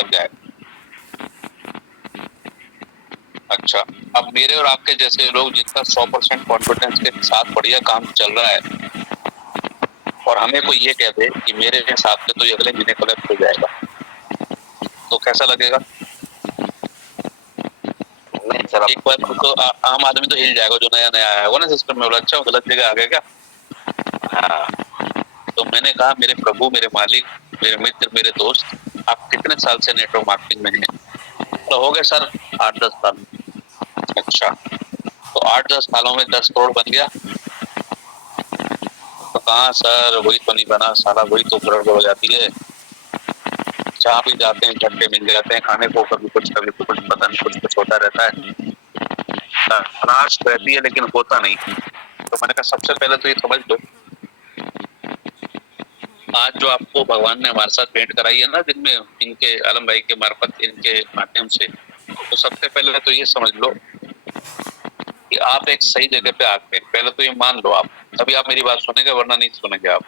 कर जाएगा। अच्छा, अब मेरे और आपके जैसे लोग जिनका 100% कॉन्फिडेंस के साथ बढ़िया काम चल रहा है और हमें कोई ये कह दे कि मेरे हिसाब से तो ये अगले महीने कोलैप्स हो जाएगा, तो कैसा लगेगा? नहीं सर, एक बार तो आम आदमी तो हिल जाएगा जो नया नया आया होगा ना सिस्टम में, बोला अच्छा गलत जगह आ गया क्या। तो मैंने कहा मेरे प्रभु, मेरे मालिक, मेरे मित्र, मेरे दोस्त, आप कितने साल से नेटवर्क मार्केटिंग में हैं? तो हो गए सर 8-10 साल। अच्छा, तो 8-10 सालों में 10 करोड़ बन गया? तो कहाँ सर, वही तो नहीं बना साला, वही तो गड़बड़ हो जाती है। जहाँ भी जाते हैं झटके मिल जाते हैं खाने को, कभी कुछ पता नहीं, कुछ कुछ होता रहता है, तलाश रहती है लेकिन होता नहीं। तो मैंने कहा सबसे पहले तो ये समझ लो, आज जो आपको भगवान ने हमारे साथ भेंट कराई है ना, जिनमें इनके आलम भाई के मार्फत, इनके माध्यम से, तो सबसे पहले तो ये समझ लो कि आप एक सही जगह पे आ गए। पहले तो ये मान लो आप, तभी आप मेरी बात सुनेंगे, वरना नहीं सुनेंगे आप।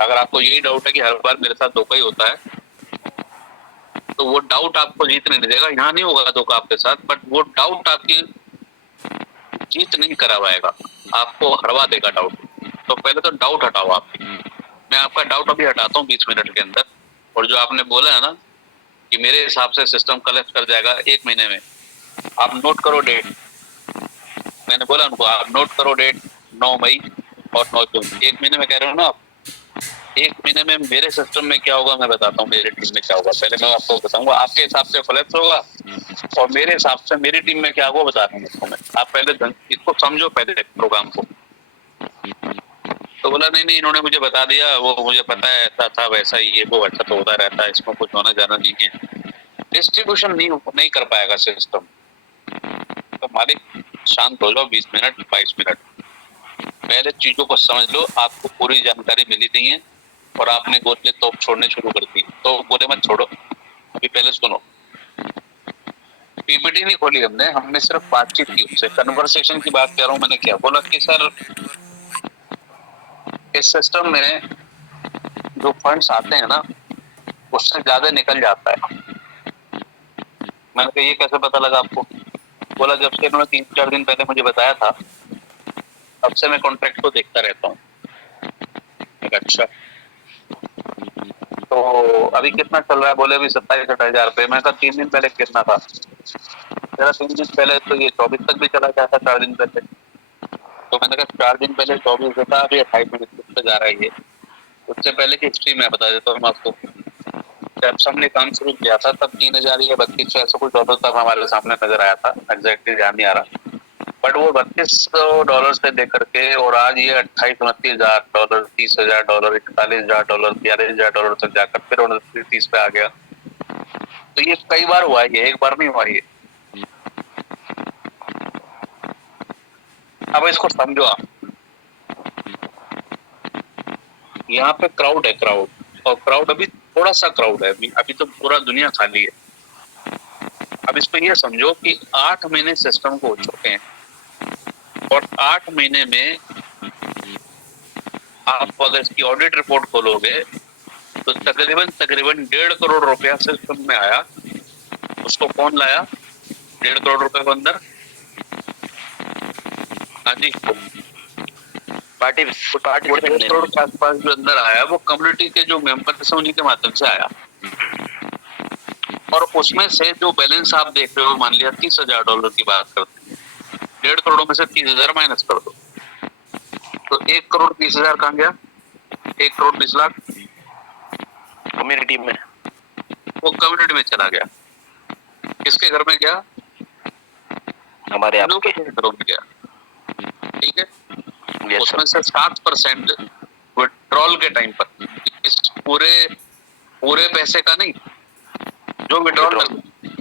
अगर आपको यही डाउट है कि हर बार मेरे साथ धोखा ही होता है, तो वो डाउट आपको जीतने नहीं देगा। यहाँ नहीं होगा धोखा आपके साथ, बट वो डाउट आपकी जीत नहीं करा पाएगा, आपको हरवा देगा डाउट। तो पहले तो डाउट हटाओ आप। मैं आपका डाउट अभी हटाता हूँ 20 मिनट के अंदर। और जो आपने बोला है ना कि मेरे हिसाब से सिस्टम कलेक्ट कर जाएगा 1 महीने में, आप नोट करो डेट। मैंने बोला उनको आप नोट करो डेट, 9 मई और 9 जून, 1 महीने में कह रहे हो ना आप। 1 महीने में मेरे सिस्टम में क्या होगा मैं बताता हूँ, मेरी टीम में क्या होगा। पहले मैं आपको बताऊंगा आपके हिसाब से कोलैप्स होगा, और मेरे हिसाब से मेरी टीम में क्या होगा बता रहा हूँ मैं। आप पहले इसको समझो, पहले प्रोग्राम को। तो बोला नहीं नहीं, इन्होंने मुझे बता दिया, वो मुझे पता है, ऐसा था वैसा ही, ये वो अच्छा तो होता रहता है, इसमें कुछ होना जाना नहीं है। डिस्ट्रीब्यूशन नहीं कर पाएगा सिस्टम। तो मालिक शांत हो जाओ 20 मिनट 22 मिनट, पहले चीजों को समझ लो। आपको पूरी जानकारी मिली नहीं है और आपने गोले तोप छोड़ने शुरू कर दी, तो गोले मत छोड़ो, अभी पहले सुनो। पीपीटी नहीं खोली हमने सिर्फ बातचीत की उनसे, कन्वर्सेशन की बात कर रहा हूँ। मैंने क्या बोला कि सर इस सिस्टम में जो फंड्स आते हैं ना उससे ज्यादा निकल जाता है। मैंने कहा ये कैसे पता लगा आपको? बोला जब से इन्होंने 3-4 दिन पहले मुझे बताया था, तब से मैं कॉन्ट्रैक्ट को देखता रहता हूँ। अच्छा, तो अभी कितना चल रहा है? बोले अभी 27-28 रुपए। मैं कहा 3 दिन पहले कितना था? 3 दिन पहले तो ये 24 तक भी चला गया था, 4 दिन पहले। तो मैंने कहा 4 दिन पहले 24 था, अभी 28 मिनट पे जा रहा है ये। उससे पहले की हिस्ट्री मैं बता देता हूँ आपको। जब हमने काम शुरू किया था तब 3,000 या 3200 ऐसा कुछ डॉलर तक हमारे सामने नजर आया था, एग्जैक्टली ध्यान नहीं आ रहा। बट वो $3200 से लेकर के और आज ये $28-29,000, $30,000, $41,000, $42,000 तक जाकर फिर 29-30 पे आ गया। तो ये कई बार हुआ है, ये एक बार नहीं हुआ ये। अब इसको समझो आप, यहाँ पे क्राउड है, क्राउड, और क्राउड अभी थोड़ा सा क्राउड है, अभी तो पूरा दुनिया खाली है। अब इसको ये समझो कि 8 महीने सिस्टम को हो चुके हैं और 8 महीने में आप अगर इसकी ऑडिट रिपोर्ट खोलोगे तो तकरीबन 1.5 करोड़ रुपया सिस्टम में आया। उसको कौन लाया 1.5 करोड़ रुपए के अंदर? हाँ जी, पार्टी 1.5 करोड़ के आसपास जो अंदर आया वो कम्युनिटी के जो मेंबर्स हैं उन्हीं के माध्यम से आया। और उसमें से जो बैलेंस आप देख रहे हो, मान लिया $30,000 की बात करते हैं, 1.5 करोड़ में से 30,000 माइनस कर दो, तो 1,30,00,000 कहाँ गया? 1,20,00,000 कम्युनिटी में, वो कम्युनिटी में चला गया। किसके घर में गया? हमारे आपके घरों में गया। ठीक है, उसमें से 7% विड्रॉल के टाइम पर, इस पूरे पैसे का नहीं, जो विड्रॉल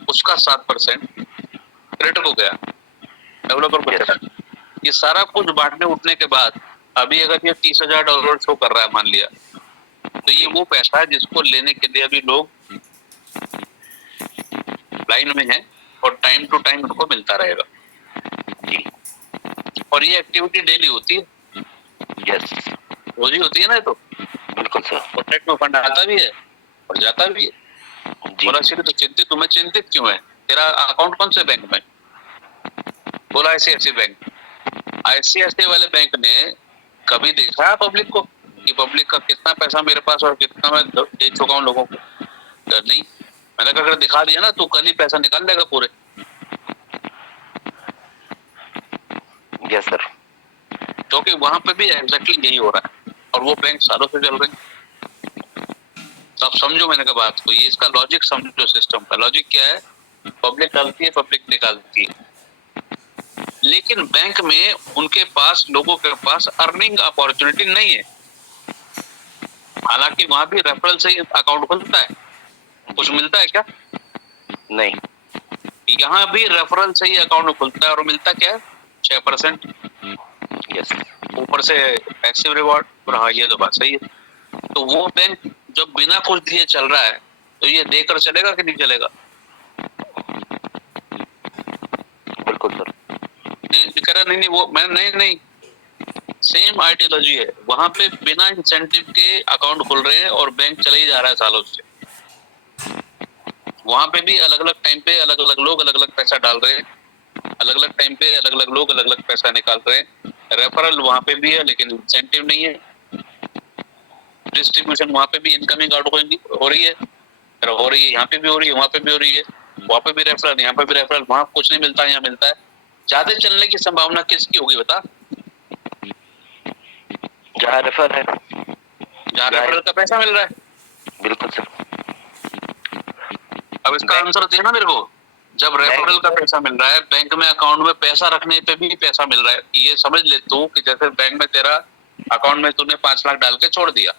उसका 7% क्रेडिट को गया, डेवलपर को चला। ये सारा कुछ बांटने उठने के बाद अभी अगर ये $30,000 शो कर रहा है मान लिया, तो ये वो पैसा है जिसको लेने के लिए अभी लोग लाइन में है और टाइम टू टाइम उनको मिलता रहेगा। और ये एक्टिविटी डेली होती है। यस, रोज ही होती है ना। तो बिल्कुल सर, कॉन्ट्रैक्ट में फंड आता भी है और जाता भी है। बोला श्री तो चिंतित हूँ। मैं चिंतित क्यों है, तेरा अकाउंट कौन से बैंक में? बोला ICICI बैंक। ICICI वाले बैंक ने कभी देखा है पब्लिक को कि पब्लिक का कितना पैसा मेरे पास और कितना मैं दे चुका हूँ लोगों को? नहीं। मैंने कहा अगर दिखा दिया ना तो कल ही पैसा निकाल लेगा पूरे। Yes sir. क्योंकि वहां पे भी एग्जैक्टली यही हो रहा है और वो बैंक सालों से चल रहे हैं। तो आप समझो मैंने कहा बात को, ये इसका लॉजिक समझो, सिस्टम का लॉजिक क्या है। पब्लिक डालती है, पब्लिक निकालती है, लेकिन बैंक में उनके पास, लोगों के पास अर्निंग अपॉर्चुनिटी नहीं है। हालांकि वहां भी रेफरल से अकाउंट खुलता है, कुछ मिलता है क्या? नहीं। यहाँ भी रेफरल से ही अकाउंट खुलता है और मिलता क्या है? 6%। यस। ऊपर से एक्टिव रिवॉर्ड। हाँ ये तो बात सही है। तो वो बैंक जब बिना कुछ दिए चल रहा है तो ये देकर चलेगा कि नहीं चलेगा? बिल्कुल सर। कह रहा नहीं वो मैं नहीं सेम आइडियोलॉजी है। वहां पे बिना इंसेंटिव के अकाउंट खुल रहे हैं और बैंक चले ही जा रहा है सालों से। वहां पे भी अलग अलग टाइम पे अलग अलग लोग अलग अलग पैसा डाल रहे हैं, अलग अलग टाइम पे अलग अलग लोग अलग अलग पैसा निकाल रहे हैं। रेफरल वहां पे भी है लेकिन इंसेंटिव नहीं है। डिस्ट्रीब्यूशन वहां पे भी इनकमिंग आउटगोइंग हो रही है, यहाँ पे भी हो रही है, वहां पे भी हो रही है। वहां पे भी रेफरल, यहाँ पे भी रेफरल। वहां कुछ नहीं मिलता, यहाँ मिलता है। ज्यादा चलने की संभावना किसकी होगी बता? जहाँ रेफर है, जहाँ रेफरल का पैसा मिल रहा है। बिल्कुल सर। अब इसका आंसर देना मेरे को। जब रेफरल का पैसा मिल रहा है, बैंक में अकाउंट में पैसा रखने पे भी पैसा मिल रहा है। ये समझ ले तू कि जैसे बैंक में तेरा अकाउंट में तूने 5 लाख डाल के छोड़ दिया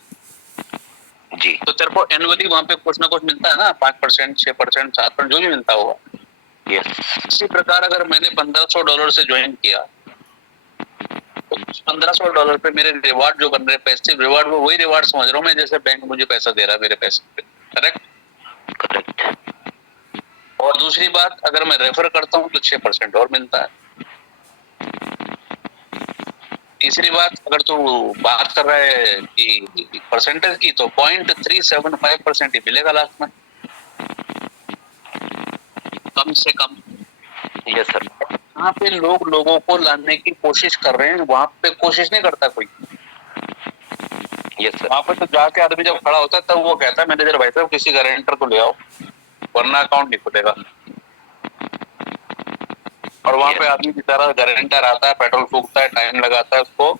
जी, तो तेरे को एनुअली वहां पे कुछ ना कुछ मिलता है ना, 5%, 6%, 7%, जो भी मिलता होगा। यस। इसी प्रकार अगर मैंने $1500 से ज्वाइन किया तो $1500 पे मेरे रिवार्ड जो बन रहे, पैसिव रिवार्ड, वो वही रिवार्ड समझ रहा हूँ मैं जैसे बैंक मुझे पैसा दे रहा है मेरे पैसे पे। करेक्ट? करेक्ट। और दूसरी बात, अगर मैं रेफर करता हूँ तो 6% और मिलता है। तीसरी बात, अगर तू बात कर रहा है कि परसेंटेज की, तो 0.375% ही मिलेगा लास्ट में, कम से कम। Yes sir. यहाँ पे लोग लोगों को लाने की कोशिश कर रहे हैं, वहां पे कोशिश नहीं करता कोई। Yes sir. वहां पे तो जाके आदमी जब खड़ा होता है तब वो कहता है मैनेजर भाई साहब किसी गारंटर को ले आओ वरना अकाउंट नहीं खुलेगा। और वहां पे आदमी बेचारा गारंटर आता है, पेट्रोल फूकता है, टाइम लगाता है, उसको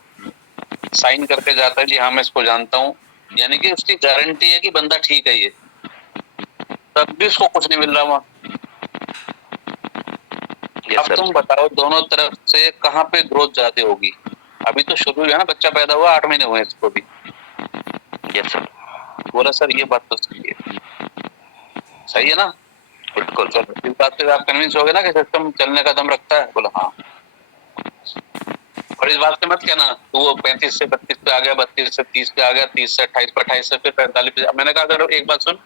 साइन करके जाता है जी हाँ मैं इसको जानता हूँ, यानी कि उसकी गारंटी है कि बंदा ठीक है ये, तब भी उसको कुछ नहीं मिल रहा वहां। अब तुम बताओ दोनों तरफ से कहाँ पे ग्रोथ ज्यादा होगी? अभी तो शुरू है ना, बच्चा पैदा हुआ 8 महीने हुए इसको भी। Yes sir. बोला सर ये बात तो सही है। सही है ना? बिल्कुल सर। इस बात से आप कन्विंस हो गए ना कि सिस्टम चलने का दम रखता है? बोला हाँ। और इस बात से मत कहना तो वो 35 से 32 पे आ गया, 32 से 30 पे आ गया, 30 से 28 पे, 28 से फिर 45 पे। मैंने कहा अगर एक बात सुन,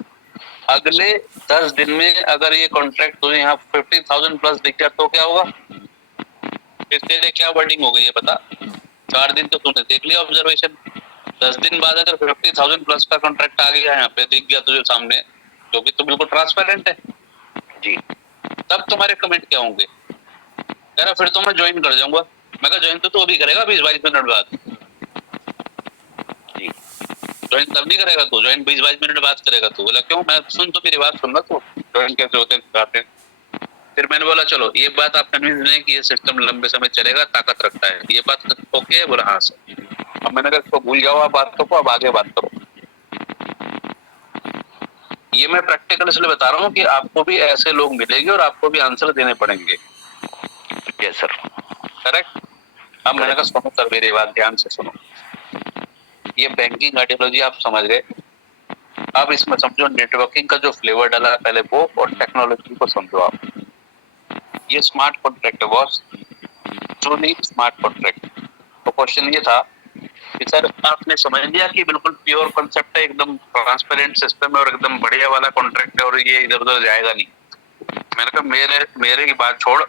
अगले 10 दिन में अगर ये कॉन्ट्रैक्ट तुझे यहाँ 50,000 प्लस दिख गया तो क्या होगा? फिर तेरे क्या वर्डिंग हो गई है बता? 4 दिन तो तूने देख लिया ऑब्जर्वेशन, 10 दिन बाद अगर 50,000 प्लस का कॉन्ट्रैक्ट आ गया यहाँ पे, दिख गया तुझे सामने, जो कि तो बिल्कुल ट्रांसपेरेंट है जी, तब तुम्हारे कमेंट क्या होंगे? कह रहा फिर तो मैं ज्वाइन कर जाऊंगा। मैं कहा ज्वाइन तो अभी करेगा 20-22 मिनट बाद जी, ज्वाइन तब नहीं करेगा तू, ज्वाइन 20-22 मिनट बाद करेगा तू। बोला क्यों? मैं सुन तो मेरी बात सुन ना तू, ज्वाइन कैसे होते हैं। फिर मैंने बोला चलो ये बात आप कन्विंस नहीं कि ये सिस्टम लंबे समय चलेगा, ताकत रखता है, ये बात ओके है? बोला हाँ सर। अब मैंने कहा इसको भूल जाओ आप बातों को, अब आगे बात करो। ये मैं प्रैक्टिकल इसलिए बता रहा हूँ कि आपको भी ऐसे लोग मिलेंगे और आपको भी आंसर देने पड़ेंगे। Yes sir. करेक्ट? अब मैंने कहा सुनो सर मेरी बात ध्यान से सुनो, ये बैंकिंग आइडियोलॉजी आप समझ गए, अब इसमें समझो नेटवर्किंग का जो फ्लेवर डाला है पहले वो, और टेक्नोलॉजी को समझो आप। ये स्मार्ट कॉन्ट्रैक्ट है बॉस, ट्रूली स्मार्ट कॉन्ट्रैक्ट। तो क्वेश्चन ये था कि सर आपने समझ लिया कि बिल्कुल प्योर कॉन्सेप्ट है, एकदम ट्रांसपेरेंट सिस्टम है और एकदम बढ़िया वाला कॉन्ट्रैक्ट है और ये इधर उधर जाएगा नहीं। मैंने कहा मेरे की बात छोड़,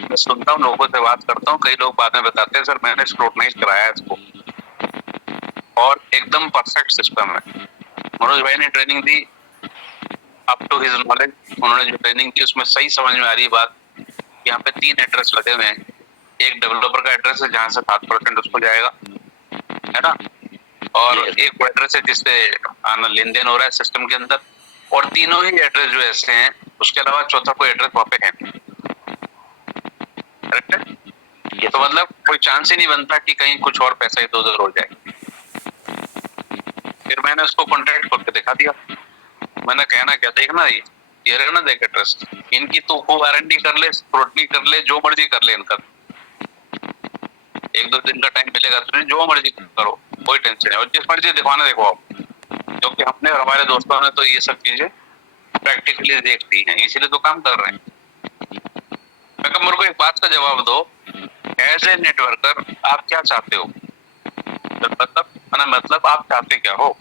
मैं सुनता हूँ, लोगों से बात करता हूँ, कई लोग बाद में बताते हैं सर मैंने स्क्रूटनाइज कराया है इसको और एकदम परफेक्ट सिस्टम है। मनोज भाई ने ट्रेनिंग दी, अप टू हिज नॉलेज उन्होंने जो ट्रेनिंग की उसमें सही समझ में आ रही है बात। यहाँ पे 3 एड्रेस लगे हुए हैं। एक डेवलपर का एड्रेस है जहाँ से 7% उसको जाएगा, है ना, और Yes. एक वो एड्रेस है जिससे आना लेन देन हो रहा है सिस्टम के अंदर, और तीनों ही एड्रेस जो ऐसे हैं, उसके अलावा चौथा कोई एड्रेस वहाँ पे है नहीं। करेक्ट है? Yes. तो मतलब कोई चांस ही नहीं बनता कि कहीं कुछ और पैसा इधर उधर हो जाए। फिर मैंने उसको कॉन्टेक्ट करके दिखा दिया। मैंने कहना क्या, देखना ये रहना देख एड्रेस, इनकी तो खूब R&D कर ले, स्क्रूटनी कर ले, जो मर्जी कर ले इनका, 1-2 दिन का टाइम मिलेगा तो जो मर्जी करो, कोई टेंशन नहीं, और जिस मर्जी दिखवाना देखो आप, क्योंकि हमने और हमारे दोस्तों ने तो ये सब चीजें प्रैक्टिकली देख ली हैं, इसीलिए तो काम कर रहे हैं। मैं कहा मेरे को एक बात का जवाब दो, एज ए नेटवर्कर आप क्या चाहते हो? मतलब आप चाहते क्या हो?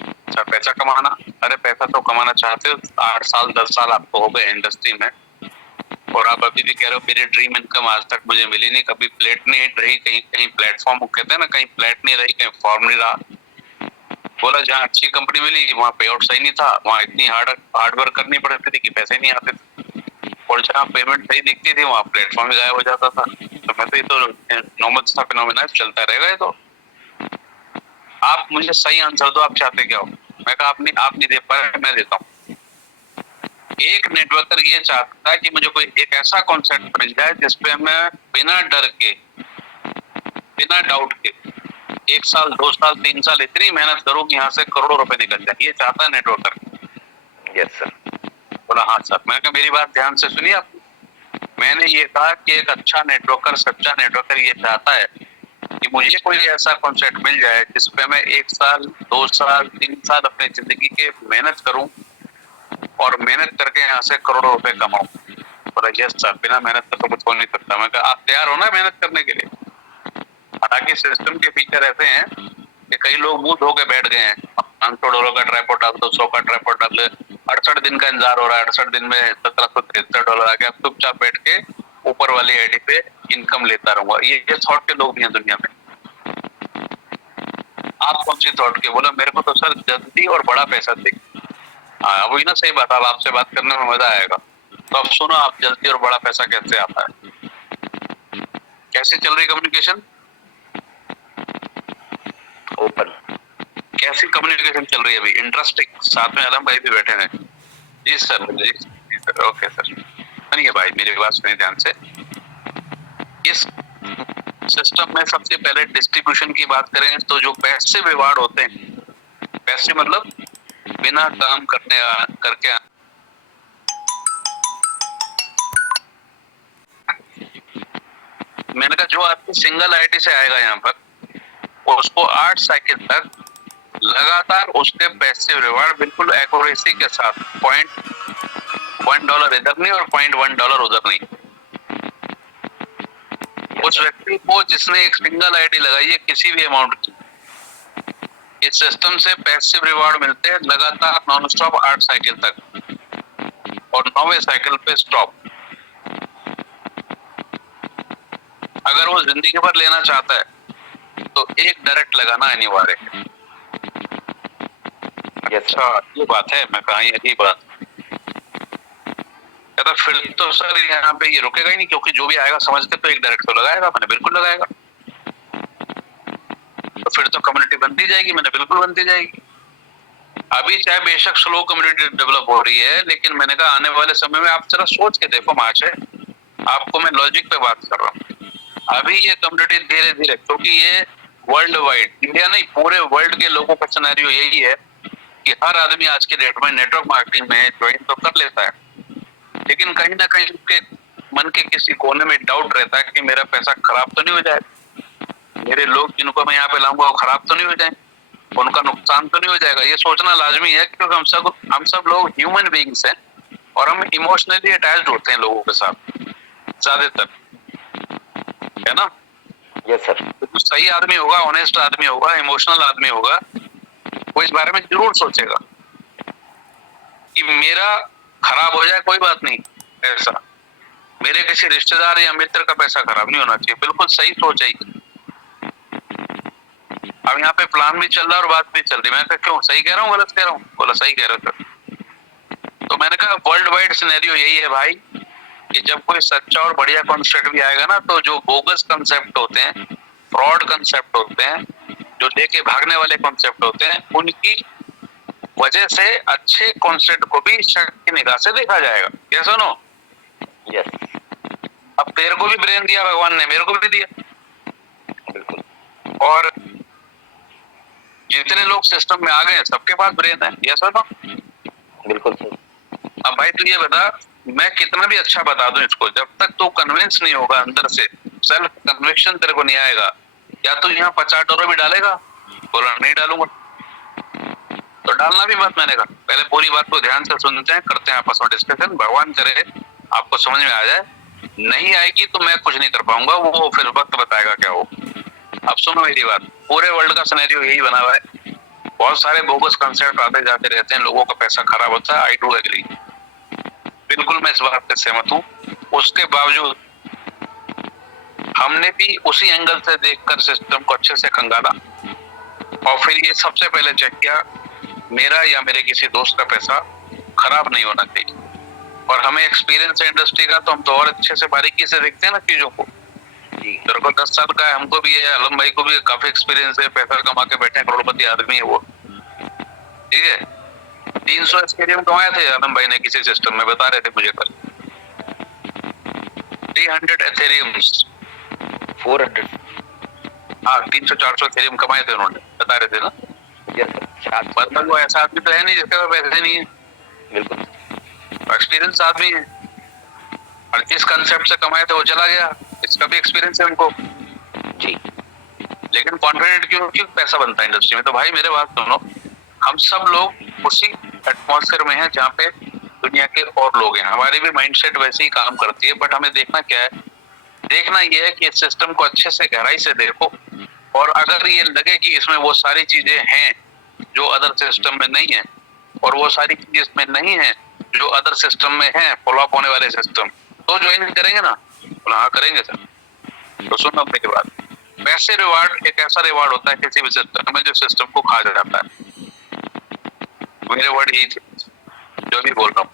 अच्छा, पैसा कमाना। अरे पैसा तो कमाना चाहते हो, 8 साल 10 साल आपको हो गए इंडस्ट्री में, और आप अभी भी कह रहे हो मेरी ड्रीम इनकम आज तक मुझे मिली नहीं, कभी प्लेट नहीं रही, कहीं कहीं प्लेटफॉर्म कहते हैं ना, कहीं प्लेट नहीं रही, कहीं फॉर्म नहीं रहा। बोला जहाँ अच्छी कंपनी मिली वहाँ पे आउट सही नहीं था, वहाँ इतनी हार्ड वर्क करनी पड़ती थी कि पैसे नहीं आते थे, और जहाँ पेमेंट सही दिखती थी वहाँ प्लेटफॉर्म ही गायब हो जाता था। तो मैं तो ये तो नॉर्मल सा फिनोमेना चलता रहेगा ये तो। आप मुझे सही आंसर दो, आप चाहते क्या हो? मैं कहा आप नहीं दे पा रहे, मैं देता हूँ। एक नेटवर्कर ये चाहता है कि मुझे कोई एक ऐसा कॉन्सेप्ट मिल जाए जिसपे मैं बिना डर के, बिना डाउट के 1 साल 2 साल 3 साल इतनी मेहनत करूं कि यहाँ से करोड़ों रुपए निकल जाए, ये चाहता है नेटवर्कर। Yes, sir. बोला हाँ सर। मैंने कहा मेरी बात ध्यान से सुनिए आप। मैंने ये कहा कि एक अच्छा नेटवर्कर, सच्चा नेटवर्कर ये चाहता है कि मुझे कोई ऐसा कॉन्सेप्ट मिल जाए जिसपे मैं 1 साल 2 साल 3 साल अपनी जिंदगी के मेहनत करूं, और मेहनत करके यहाँ से करोड़ों रुपए कमाऊं। बोला यस सर, बिना मेहनत का तो कुछ हो नहीं सकता। मैं कहा आप तैयार हो ना मेहनत करने के लिए? हालांकि सिस्टम के फीचर ऐसे हैं कि कई लोग मुंह धो के बैठ गए हैं, $500 का ट्राइपॉड डाल दो, 100 का ट्राइपॉड डाल दो, 68 दिन का इंतजार हो रहा है, 68 दिन में $1773 आ गया, अब चुपचाप बैठ के ऊपर वाली आईडी पे इनकम लेता रहूंगा। ये थॉट के लोग भी हैं दुनिया में। आप कौन सी थॉट के? बोला मेरे को तो सर जल्दी और बड़ा पैसा चाहिए। हाँ वही ना, सही बात। अब आपसे बात करने में मजा आएगा। तो अब सुनो, आप जल्दी और बड़ा पैसा कैसे आता है? कैसे चल रही कम्युनिकेशन? Open. कैसी कम्युनिकेशन चल रही है अभी? इंटरेस्टिंग। साथ में आलम भाई भी बैठे हैं। जी सर, जी सर, ओके सर। सुनिए भाई, मेरी बात सुनिए ध्यान से। इस सिस्टम में सबसे पहले डिस्ट्रीब्यूशन की बात करें तो जो पैसिव रिवार्ड होते हैं, पैसिव मतलब बिना काम करके मैंने कहा जो आपकी सिंगल आईडी से आएगा यहाँ पर, उसको 8 साइकिल तक लगातार उसके पैसिव रिवार्ड बिल्कुल एक्यूरेसी के साथ, $0.1 इधर नहीं और $0.1 उधर नहीं। उस व्यक्ति को जिसने एक सिंगल आईडी लगाई है किसी भी अमाउंट की, इस सिस्टम से पैसिव रिवार्ड मिलते हैं लगातार नॉन स्टॉप 8 साइकिल तक, और 9वें साइकिल पे स्टॉप। अगर वो जिंदगी भर लेना चाहता है तो एक डायरेक्ट लगाना अनिवार्य है। अच्छा ये बात है। मैं कहा यही बात। कहता फिर तो सर यहाँ पे ये रुकेगा ही नहीं, क्योंकि जो भी आएगा समझ के तो एक डायरेक्ट तो लगाएगा। मैंने बिल्कुल लगाएगा। तो फिर तो कम्युनिटी बनती जाएगी। मैंने बिल्कुल बनती जाएगी। अभी चाहे बेशक स्लो कम्युनिटी डेवलप हो रही है, लेकिन मैंने कहा आने वाले समय में आप जरा सोच के देखो। मार्च है, आपको मैं लॉजिक पे बात कर रहा हूँ। अभी ये कम्युनिटी धीरे धीरे, क्योंकि ये वर्ल्ड वाइड, इंडिया नहीं पूरे वर्ल्ड के लोगों का सिनेरियो यही है कि हर आदमी आज के डेट में नेटवर्क मार्केटिंग में ज्वाइन तो कर लेता है, लेकिन कहीं ना कहीं उसके मन के किसी कोने में डाउट रहता है कि मेरा पैसा खराब तो नहीं हो जाए, मेरे लोग जिनको मैं यहाँ पे लाऊंगा वो खराब तो नहीं हो जाए, उनका नुकसान तो नहीं हो जाएगा। ये सोचना लाजमी है, क्योंकि हम सब लोग ह्यूमन बीइंग्स हैं और हम इमोशनली अटैच्ड होते हैं लोगों के साथ ज्यादातर, है ना? Yes, sir. तो सही आदमी होगा, ऑनेस्ट आदमी होगा, इमोशनल आदमी होगा, वो इस बारे में जरूर सोचेगा कि मेरा खराब हो जाए कोई बात नहीं, ऐसा मेरे किसी रिश्तेदार या मित्र का पैसा खराब नहीं होना चाहिए। बिल्कुल सही सोच है। अब यहाँ पे प्लान भी चल रहा है और बात भी चल रही है। मैं क्यों सही कह रहा हूँ गलत कह रहा हूँ? बोला सही कह रहे हो। का वर्ल्ड वाइड सिनेरियो यही है भाई कि जब कोई सच्चा और बढ़िया कॉन्सेप्ट भी आएगा ना, तो जो बोगस कंसेप्ट होते हैं, फ्रॉड कंसेप्ट होते हैं, जो लेके भागने वाले कॉन्सेप्ट होते हैं, उनकी वजह से अच्छे कॉन्सेप्ट को भी शक की निगाह से देखा जाएगा। क्या सुनो, यस, अब तेरे को भी ब्रेन दिया भगवान ने, मेरे को भी दिया, बिल्कुल। और जितने लोग सिस्टम में आ गए हैं सबके पास ब्रेन है। यस सुनो, बिल्कुल सर। अब भाई तू ये बता, मैं कितना भी अच्छा बता दूं इसको, जब तक तू कन्विंस नहीं होगा अंदर से, सेल्फ कन्विक्शन तेरे को नहीं आएगा, या तू यहाँ $50 भी डालेगा? बोला नहीं डालूंगा, तो डालना भी मत। मैंने कहा पहले पूरी बात को ध्यान से सुनते हैं, करते हैं आपस में डिस्कशन, भगवान करे आपको समझ में आ जाए। नहीं आएगी तो मैं कुछ नहीं कर पाऊंगा, वो फिर वक्त बताएगा क्या हो। अब सुनो मेरी बात, पूरे वर्ल्ड का सिनेरियो यही बना हुआ है, बहुत सारे बोगस कंसेप्ट आते जाते रहते हैं, लोगों का पैसा खराब होता है। आई डू एग्री, बिल्कुल मैं इस बात से सहमत हूँ। उसके बावजूद हमने भी उसी एंगल से देखकर सिस्टम को अच्छे से खंगाला, और फिर ये सबसे पहले चेक किया मेरा या मेरे किसी दोस्त का पैसा खराब नहीं होना चाहिए। और हमें एक्सपीरियंस है इंडस्ट्री का, तो हम तो और अच्छे से बारीकी से देखते हैं ना चीजों को। तेरे को 10 साल का है, हमको भी है, आलम भाई को भी काफी एक्सपीरियंस है, पैसा कमा के बैठे हैं, करोड़पति आदमी है वो, ठीक है। 300 एथेरियम कमाए थे आलम भाई ने किसी सिस्टम में, बता रहे थे मुझे कल। 300 एथेरियम, 400, हाँ 300-400 एथेरियम कमाए थे उन्होंने, बता रहे थे ना। Yes sir. मतलब वो ऐसा आदमी तो है नहीं जिसके पास पैसे नहीं है, बिल्कुल एक्सपीरियंस आदमी है, और जिस कंसेप्ट से कमाए थे वो चला गया, इसका भी एक्सपीरियंस है उनको जी। लेकिन कॉन्फिडेंट क्यों पैसा बनता है इंडस्ट्री में। तो भाई मेरे बात सुनो, हम सब लोग उसी एटमॉस्फेयर में हैं जहाँ पे दुनिया के और लोग हैं, हमारी भी माइंडसेट वैसे ही काम करती है। बट हमें देखना क्या है, देखना ये है कि इस सिस्टम को अच्छे से गहराई से देखो, और अगर ये लगे कि इसमें वो सारी चीजें हैं जो अदर सिस्टम में नहीं है, और वो सारी चीजें इसमें नहीं है जो अदर सिस्टम में है, फॉलोअप होने वाले सिस्टम, तो ज्वाइन करेंगे ना? बोला हाँ करेंगे सर। तो सुनो मेरी बात, पैसे रिवार्ड एक ऐसा रिवार्ड होता है किसी भी सिस्टम में जो सिस्टम को खा जाता है। मेरे वर्ड यही थे जो भी बोल रहा हूँ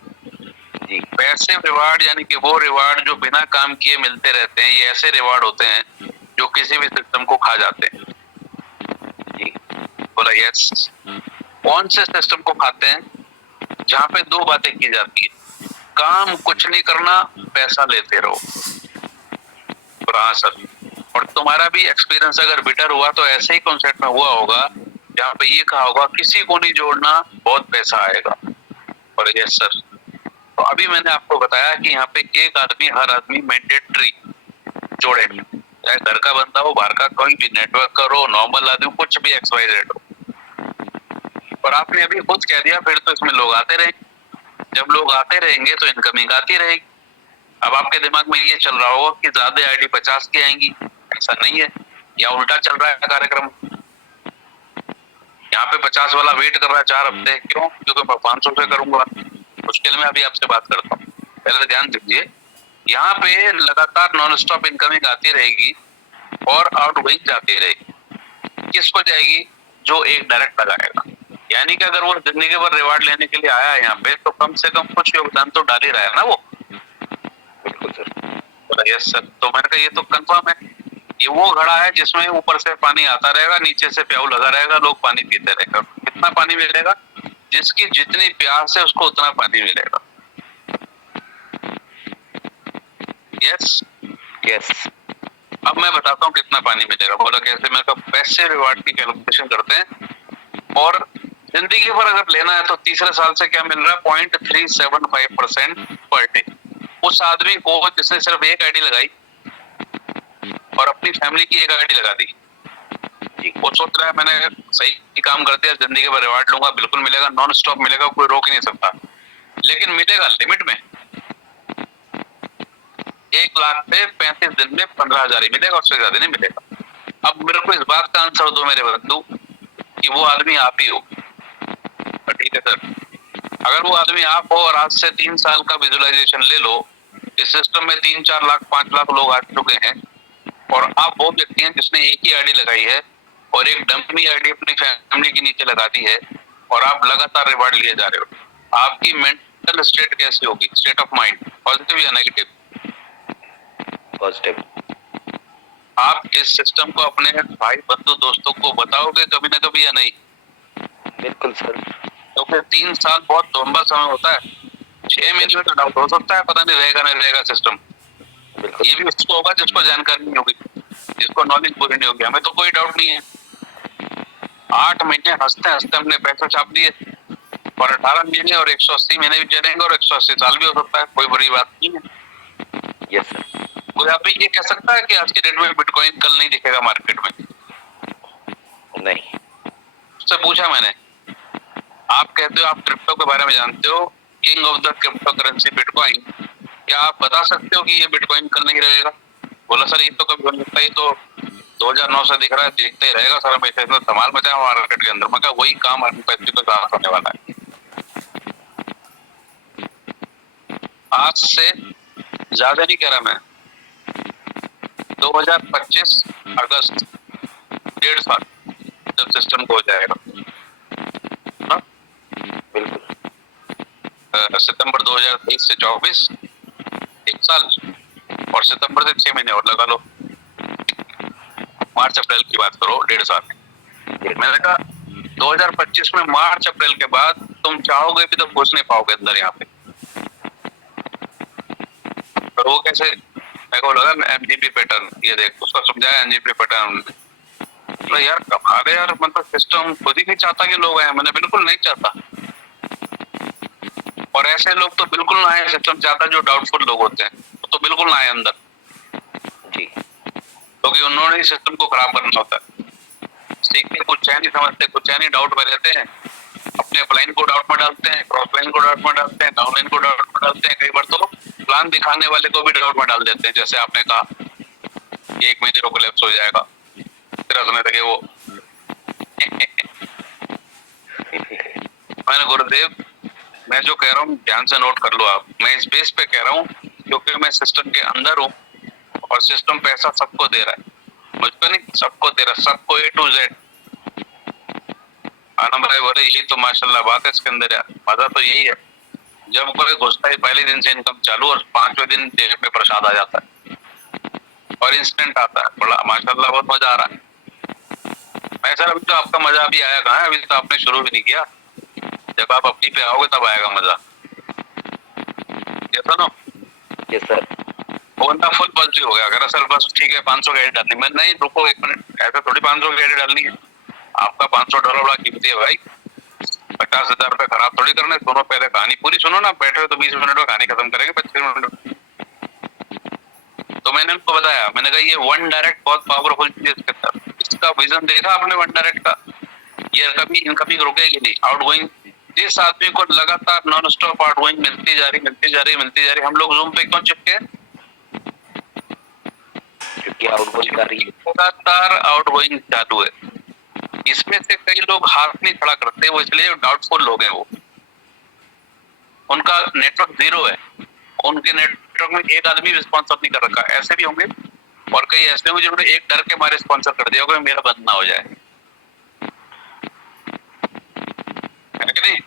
जी। पैसे रिवार्ड यानी कि वो रिवार्ड जो बिना काम किए मिलते रहते हैं, ये ऐसे रिवार्ड होते हैं जो किसी भी सिस्टम को खा जाते हैं जी। बोला यस। कौन से सिस्टम को खाते हैं? जहाँ पे दो बातें की जाती है, काम कुछ नहीं करना, पैसा लेते रहो। बोला हाँ सर। और तुम्हारा भी एक्सपीरियंस अगर बेटर हुआ तो ऐसे ही कॉन्सेप्ट में हुआ होगा जहाँ पे ये कहा होगा किसी को नहीं जोड़ना, बहुत पैसा आएगा। और यस सर। तो अभी मैंने आपको बताया कि यहाँ पे एक आदमी, हर आदमी मैंडेटरी जोड़े, चाहे घर का बंदा हो, बाहर का, कोई भी नेटवर्क करो, नॉर्मल आदमी, कुछ भी XYZ हो। और आपने अभी खुद कह दिया फिर तो इसमें लोग आते रहेंगे, जब लोग आते रहेंगे तो इनकमिंग आती रहेगी। अब आपके दिमाग में ये चल रहा होगा कि ज्यादा आईडी 50 की आएंगी, ऐसा नहीं है, या उल्टा चल रहा है कार्यक्रम। यहाँ पे 50 वाला वेट कर रहा है 4 हफ्ते, क्यों? क्योंकि मैं 500 से करूंगा। मुश्किल में अभी आपसे बात करता हूँ, पहले ध्यान दीजिए, यहाँ पे लगातार नॉन स्टॉप इनकमिंग आती रहेगी और आउटगोइंग जाती रहेगी। किसको जाएगी? जो एक डायरेक्ट लगाएगा। यानी कि अगर वो जिंदगी भर रिवार्ड लेने के लिए आया है यहाँ पे, तो कम से कम कुछ योगदान तो डाल ही रहा है ना वो। बिल्कुल सर। बोला यस सर। तो मैंने कहा ये तो कंफर्म है, ये वो घड़ा है जिसमें ऊपर से पानी आता रहेगा, नीचे से प्याऊ लगा रहेगा, लोग पानी पीते रहेगा। कितना पानी मिलेगा? जिसकी जितनी प्यास है उसको उतना पानी मिलेगा। Yes yes. अब मैं बताता हूँ कितना पानी मिलेगा। बोला कैसे? मैं कहा पैसे रिवार्ड की कैलकुलेशन करते हैं, और जिंदगी भर अगर लेना है तो तीसरे साल से क्या मिल रहा है? 0.375% पर डे। उस आदमी को जिसने सिर्फ एक आईडी लगाई और अपनी फैमिली की एक आईडी लगा दी, वो सोच रहा है मैंने सही काम कर दिया, जिंदगी भर रिवार्ड लूंगा, बिल्कुल मिलेगा, नॉन स्टॉप मिलेगा, कोई रोक ही नहीं सकता। लेकिन मिलेगा लिमिट में, 1 लाख पे 35 दिन में 15,000 ही मिलेगा, उससे ज्यादा नहीं मिलेगा। अब मेरे को इस बात का आंसर दो मेरे बंधु कि वो आदमी आप ही हो। ठीक है सर, अगर वो आदमी आप हो और आज से 3 साल का विजुअलाइजेशन ले लो, इस सिस्टम में 3-4 लाख 5 लाख लोग आ चुके हैं, और आप वो व्यक्ति हैं जिसने एक ही आईडी लगाई है और एक डम्मी आईडी अपनी फैमिली के नीचे लगा दी है, और आप लगातार रिवार्ड लिए जा रहे हो। आपकी मेंटल स्टेट कैसी होगी, स्टेट ऑफ माइंड, पॉजिटिव या नेगेटिव? पॉजिटिव। आप इस सिस्टम को अपने भाई बंधु दोस्तों को बताओगे कभी ना कभी या नहीं? बिल्कुल सर। तो फिर 3 साल बहुत लंबा समय होता है। 6 महीने में तो डाउट हो सकता है, पता नहीं रहेगा नहीं रहेगा सिस्टम। बिल्कुल। ये भी उसको होगा जिसको जानकारी नहीं होगी, जिसको नॉलेज पूरी नहीं होगी। हमें तो कोई डाउट नहीं है, 8 महीने हंसते हंसते हमने पैसे छाप दिए, और 18 महीने और 180 महीने भी चलेंगे, और 180 साल भी हो सकता है, कोई बड़ी बात नहीं है। Yes sir. कोई अभी ये कह सकता है कि आज की डेट में बिटकॉइन कल नहीं दिखेगा मार्केट में? नहीं। उससे पूछा मैंने, आप कहते हो आप क्रिप्टो के बारे में जानते हो, king of the crypto currency bitcoin, क्या आप बता सकते हो कि ये बिटकॉइन कल नहीं रहेगा? बोला सर ये तो कभी हो सकता है, ये तो 2009 से दिख रहा है, दिखता ही रहेगा सर, हमेशा इतना धमाल मचा है मार्केट के अंदर। मैं कहा वही काम अर्न पैसे के साथ होने वाला है। आज से ज्यादा नहीं कह रहा मैं, 2025 अगस्त, 1.5 साल जब सिस्टम को हो जाएगा ना, बिल्कुल। सितंबर 2023 से 24, 1 साल, और सितंबर से 6 महीने और लगा लो, मार्च अप्रैल की बात करो, 1.5 साल। मैंने कहा 2025 में मार्च अप्रैल के बाद तुम चाहोगे भी तो घुस नहीं पाओगे अंदर यहाँ पे। तो वो कैसे, मेरे को लगा एमजीपी पैटर्न, ये देख उसका समझाया एमजीपी पैटर्न। तो यार कमाल है यार, मतलब सिस्टम खुद ही नहीं चाहता कि लोग आए, मैंने बिल्कुल नहीं चाहता, और ऐसे लोग तो बिल्कुल ना आए, सिस्टम चाहता जो डाउटफुल लोग होते हैं वो तो बिल्कुल ना आए अंदर जी, क्योंकि उन्होंने ही सिस्टम को खराब करना होता है। सीखते कुछ है नहीं, समझते कुछ है नहीं, डाउट में रहते हैं, अपने अपलाइन को डाउट में डालते हैं, क्रॉस लाइन को डाउट में डालते हैं, डाउनलाइन को डाउट में डालते हैं, कई बार तो प्लान दिखाने वाले को भी डाउट में डाल देते हैं। जैसे आपने कहा कि 1 महीने को कोलैप्स हो जाएगा, फिर हंसने लगे वो। मैंने गुरुदेव, मैं जो कह रहा हूँ ध्यान से नोट कर लो आप, मैं इस बेस पे कह रहा हूँ क्योंकि मैं सिस्टम के अंदर हूँ और सिस्टम पैसा सबको दे रहा है, मुझको नहीं, सबको दे रहा है, सबको A to Z। आनंद भाई बोले यही तो माशाल्लाह बात है इसके अंदर यार, मजा तो यही है जब कोई घुसता है पहले दिन से इनकम चालू और 5वें दिन जेब में प्रसाद आ जाता है और इंस्टेंट आता है, बड़ा माशाल्लाह बहुत मजा आ रहा है। मैं सर अभी तो आपका मजा अभी आया कहाँ है, अभी तो आपने शुरू भी नहीं किया, जब आप अपनी पे आओगे तब आएगा मजा। ये सुनो, यस सर। वो बंदा फुल पॉजिटिव हो गया, अगर सर बस ठीक है 500 की आईडी डालनी, मैं नहीं रुको 1 मिनट, ऐसा थोड़ी 500 की आईडी डालनी है, आपका $500 बड़ा कीमती है भाई, 50,000 रुपए खराब थोड़ी करने। सुनो पहले कहानी पूरी सुनो ना, बैठे हो तो 20 मिनट में कहानी खत्म करेंगे, 25 मिनट में। तो मैंने उनको बताया, मैंने कहा ये वन डायरेक्ट बहुत पावरफुल चीज है इसके अंदर, इसका विजन देखा आपने वन डायरेक्ट का, ये कभी इनकमिंग रुकेगी नहीं, आउटगोइंग जिस आदमी को लगातार नॉन स्टॉप आउटगोइंग मिलती जा रही मिलती जा रही मिलती जा रही। हम लोग जूम पे क्यों चिपके हैं? क्योंकि आउटगोइंग आ रही है, लगातार आउटगोइंग चालू है। इसमें से कई लोग हाथ नहीं खड़ा करते, वो इसलिए डाउटफुल लोग हैं, वो उनका नेटवर्क 0 है, उनके नेटवर्क में एक आदमी भी स्पॉन्सर नहीं कर रखा, ऐसे भी होंगे, और कई ऐसे होंगे जिन्होंने एक डर के मारे स्पॉन्सर कर दिया होगा मेरा बंद ना हो जाए, है कि नहीं?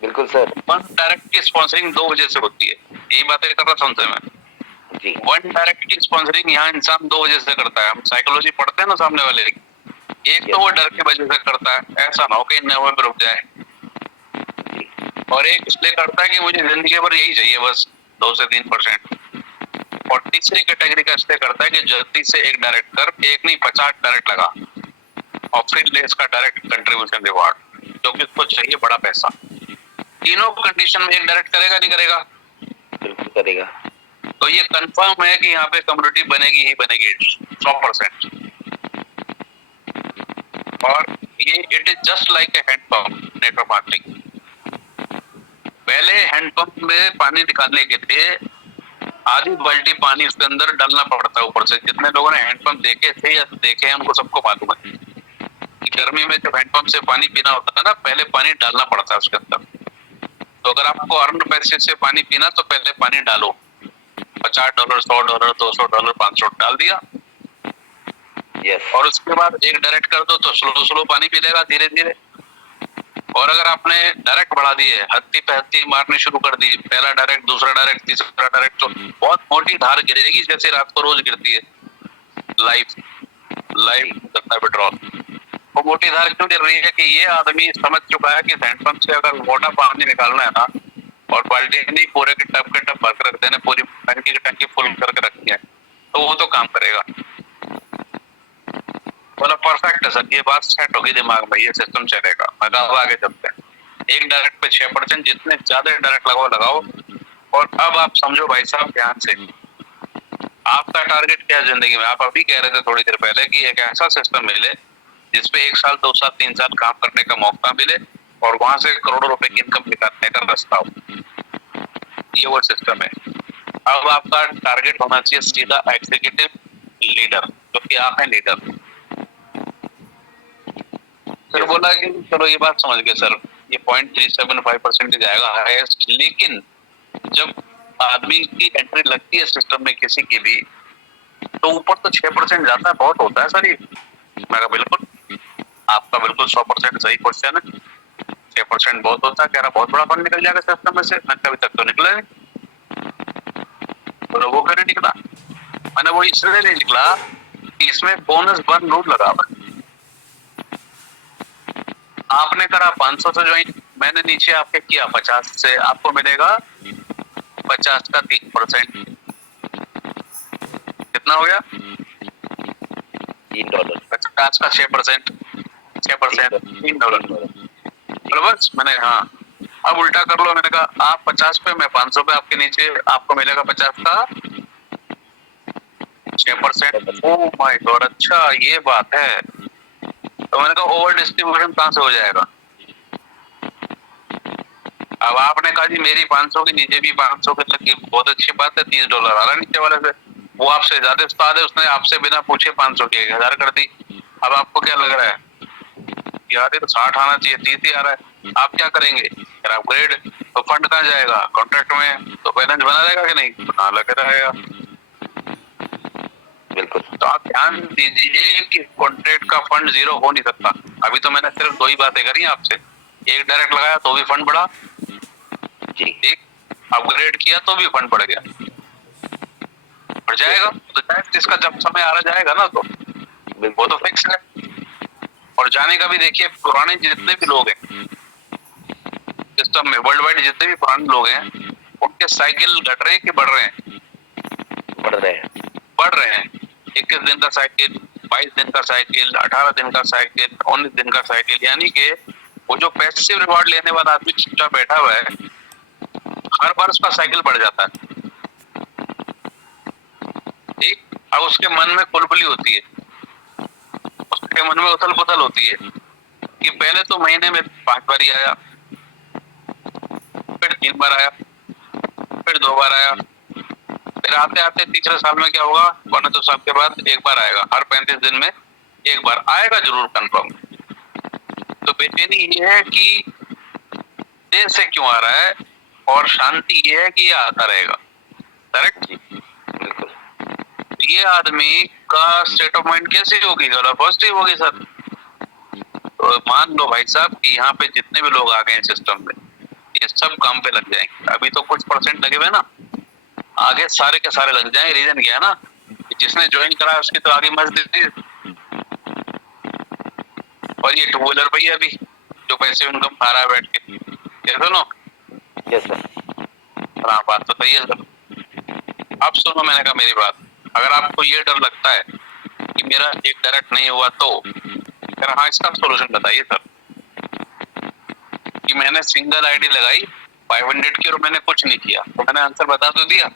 बिल्कुल सर। वन डायरेक्ट की स्पॉन्सरिंग 2 वजह से होती है, यही बातें कर रहा था उनसे मैं। जी, वन डायरेक्ट की स्पॉन्सरिंग यहाँ इंसान 2 वजह से करता है, हम साइकोलॉजी पढ़ते हैं ना सामने वाले की, एक तो वो डर की वजह से करता है, ऐसा ना हो कि नए में रुक जाए, और एक इसलिए करता है कि मुझे जिंदगी भर यही चाहिए बस 2 से 3%, और तीसरी कैटेगरी का इसलिए करता है कि जल्दी से एक डायरेक्ट कर, एक नहीं 50 डायरेक्ट लगा, और फिर ले इसका डायरेक्ट कंट्रीब्यूशन रिवार्ड, क्योंकि उसको चाहिए बड़ा पैसा। तीनों कंडीशन में एक डायरेक्ट करेगा नहीं करेगा? बिल्कुल करेगा। तो ये कंफर्म है कि यहाँ पे कम्युनिटी बनेगी ही बनेगी 100%, और ये it is just like a hand pump network marketing. पहले हैंडपंप में पानी निकालने के लिए आधी बाल्टी पानी उसके अंदर डालना पड़ता है ऊपर से, जितने लोगों ने हैंडपंप देखे थे या देखे हैं उनको सबको मालूम है कि गर्मी में जब हैंडपंप से पानी पीना होता है ना, पहले पानी डालना पड़ता है उसके अंदर। तो अगर आपको अर्न पैसे से पानी पीना तो पहले पानी डालो, $50, $100, $200, $500 डाल दिया, यस, और उसके बाद एक डायरेक्ट कर दो तो स्लो स्लो पानी पी लेगा धीरे धीरे, और अगर आपने डायरेक्ट बढ़ा दिए, हत्ती पे हत्ती मारने शुरू कर दी, पहला डायरेक्ट, दूसरा डायरेक्ट, तीसरा डायरेक्ट, तो बहुत मोटी धार गिरेगी, जैसे रात को रोज गिरती है लाइव लाइव करता है पेट्रोल। वो मोटी धार क्यों गिर रही है कि ये आदमी समझ चुका है कि हैंडपंप से अगर मोटा पानी निकालना है ना, और बाल्टी नहीं पूरे के टब भर कर रख देने, पूरी टंकी की टंकी फुल करके रखी है, तो वो तो काम करेगा। मतलब परफेक्ट है सर, ये बात सेट होगी दिमाग में, ये सिस्टम चलेगा। मैं अब आगे चलते हैं। एक डायरेक्ट पे 6%, जितने ज्यादा डायरेक्ट लगाओ। और अब आप समझो भाई साहब ध्यान से, आपका टारगेट क्या है जिंदगी में? आप अभी कह रहे थे थोड़ी देर पहले कि एक ऐसा सिस्टम मिले जिसपे 1 साल 2 साल 3 साल काम करने का मौका मिले और वहां से करोड़ों रुपए की इनकम निकालने का रास्ता हो। ये वो सिस्टम है। अब आपका टारगेट होना चाहिए सीधा एग्जीक्यूटिव लीडर, क्योंकि आप हैं लीडर। फिर बोला कि चलो ये बात समझ गए सर, ये 0.375% जाएगा हाईएस्ट, लेकिन जब आदमी की एंट्री लगती है सिस्टम में किसी की भी, तो ऊपर तो 6% जाता है, बहुत होता है सर ये। मैं कहा बिल्कुल, आपका बिल्कुल 100% सही क्वेश्चन है। 6% बहुत होता है, कह रहा बहुत बड़ा फंड निकल जाएगा सिस्टम में से। मैंने अभी तक तो निकला नहीं, तो वो कहने निकला। मैंने वो इसलिए नहीं निकला कि इसमें बोनस बर्न रूल लगा हुआ है। आपने करा 500 से ज्वाइन, मैंने नीचे आपके किया 50 से, आपको मिलेगा 50 का 3%। कितना हो गया? $3। 50 का 6%, 6% $3। बस मैंने, हाँ अब उल्टा कर लो। मैंने कहा आप 50 पे, मैं 500 पे, आपके नीचे आपको मिलेगा 50 का 6%। ओह माय गॉड, अच्छा ये बात है। तो मैंने कहा ओवर डिस्ट्रीब्यूशन कहां से हो जाएगा? अब आपने कहा जी मेरी 500 की, नीचे भी 500 के तक की, बहुत अच्छी बात है, $30 आ रहा नीचे वाले से। वो आपसे ज्यादा उस्ताद है, उसने आपसे बिना पूछे 500 की 1000 कर दी। अब आपको क्या लग रहा है यार ये तो 60 आना चाहिए, 30 ही आ रहा है, आप क्या करेंगे? अपग्रेड। तो फंड कहाँ जाएगा? कॉन्ट्रैक्ट में। तो बैलेंस बना रहेगा कि नहीं? बना लग रहेगा। बिल्कुल। तो आप ध्यान दीजिए कि कॉन्ट्रैक्ट का फंड जीरो हो नहीं सकता। अभी तो मैंने सिर्फ 2 ही बातें करी आपसे, एक डायरेक्ट लगाया तो भी फंड बढ़ा जी, एक अपग्रेड किया तो भी फंड बढ़ गया। बढ़ जाएगा तो जाएगा, इसका जब समय आ रहा जाएगा ना, तो वो तो फिक्स है। और जाने का भी देखिए, पुराने जितने भी लोग हैं सिस्टम में, वर्ल्ड वाइड जितने भी पुराने लोग हैं, उनके साइकिल घट रहे हैं कि बढ़ रहे हैं? बढ़ रहे हैं। बढ़ रहे हैं। 21 दिन का साइकिल, 22 दिन का साइकिल, 18 दिन का साइकिल, 19 दिन का साइकिल। यानी कि वो जो पैसिव रिवॉर्ड लेने वाला आदमी चुपचाप बैठा हुआ है, हर बार उसका साइकिल बढ़ जाता है। ठीक, अब उसके मन में कुलबली होती है, उसके मन में उथल पुथल होती है कि पहले तो महीने में 5 बार ही आया, फिर 3 बार आया, फिर 2 बार आया, फिर आते आते तीसरे साल में क्या होगा, 1-2 साल के बाद 1 बार आएगा। हर 35 दिन में 1 बार आएगा जरूर, कंफर्म। तो बेचैनी ये है कि देर से क्यों आ रहा है, और शांति ये है कि ये आता रहेगा। करेक्ट? बिल्कुल। ये आदमी का स्टेट ऑफ माइंड कैसी होगी? पॉजिटिव होगी सर। तो मान लो भाई साहब कि यहाँ पे जितने भी लोग आ गए हैं सिस्टम में, ये सब काम पे लग जाएंगे। अभी तो कुछ परसेंट लगे हुए ना, आगे सारे के सारे लग जाएंगे। रीजन क्या है ना, जिसने ज्वाइन करा है उसकी तो आगे मर्जी। और ये 2 व्हीलर भैया अभी जो पैसे इनकम खा रहा है बैठ के, ये सुनो। Yes sir. हाँ बात तो सही है सर। अब सुनो, मैंने कहा मेरी बात, अगर आपको ये डर लगता है कि मेरा एक डायरेक्ट नहीं हुआ, तो फिर हाँ इसका सोल्यूशन बताइए सर। कि मैंने सिंगल आईडी लगाई 500 की और मैंने कुछ नहीं किया, तो मैंने आंसर बता तो दिया।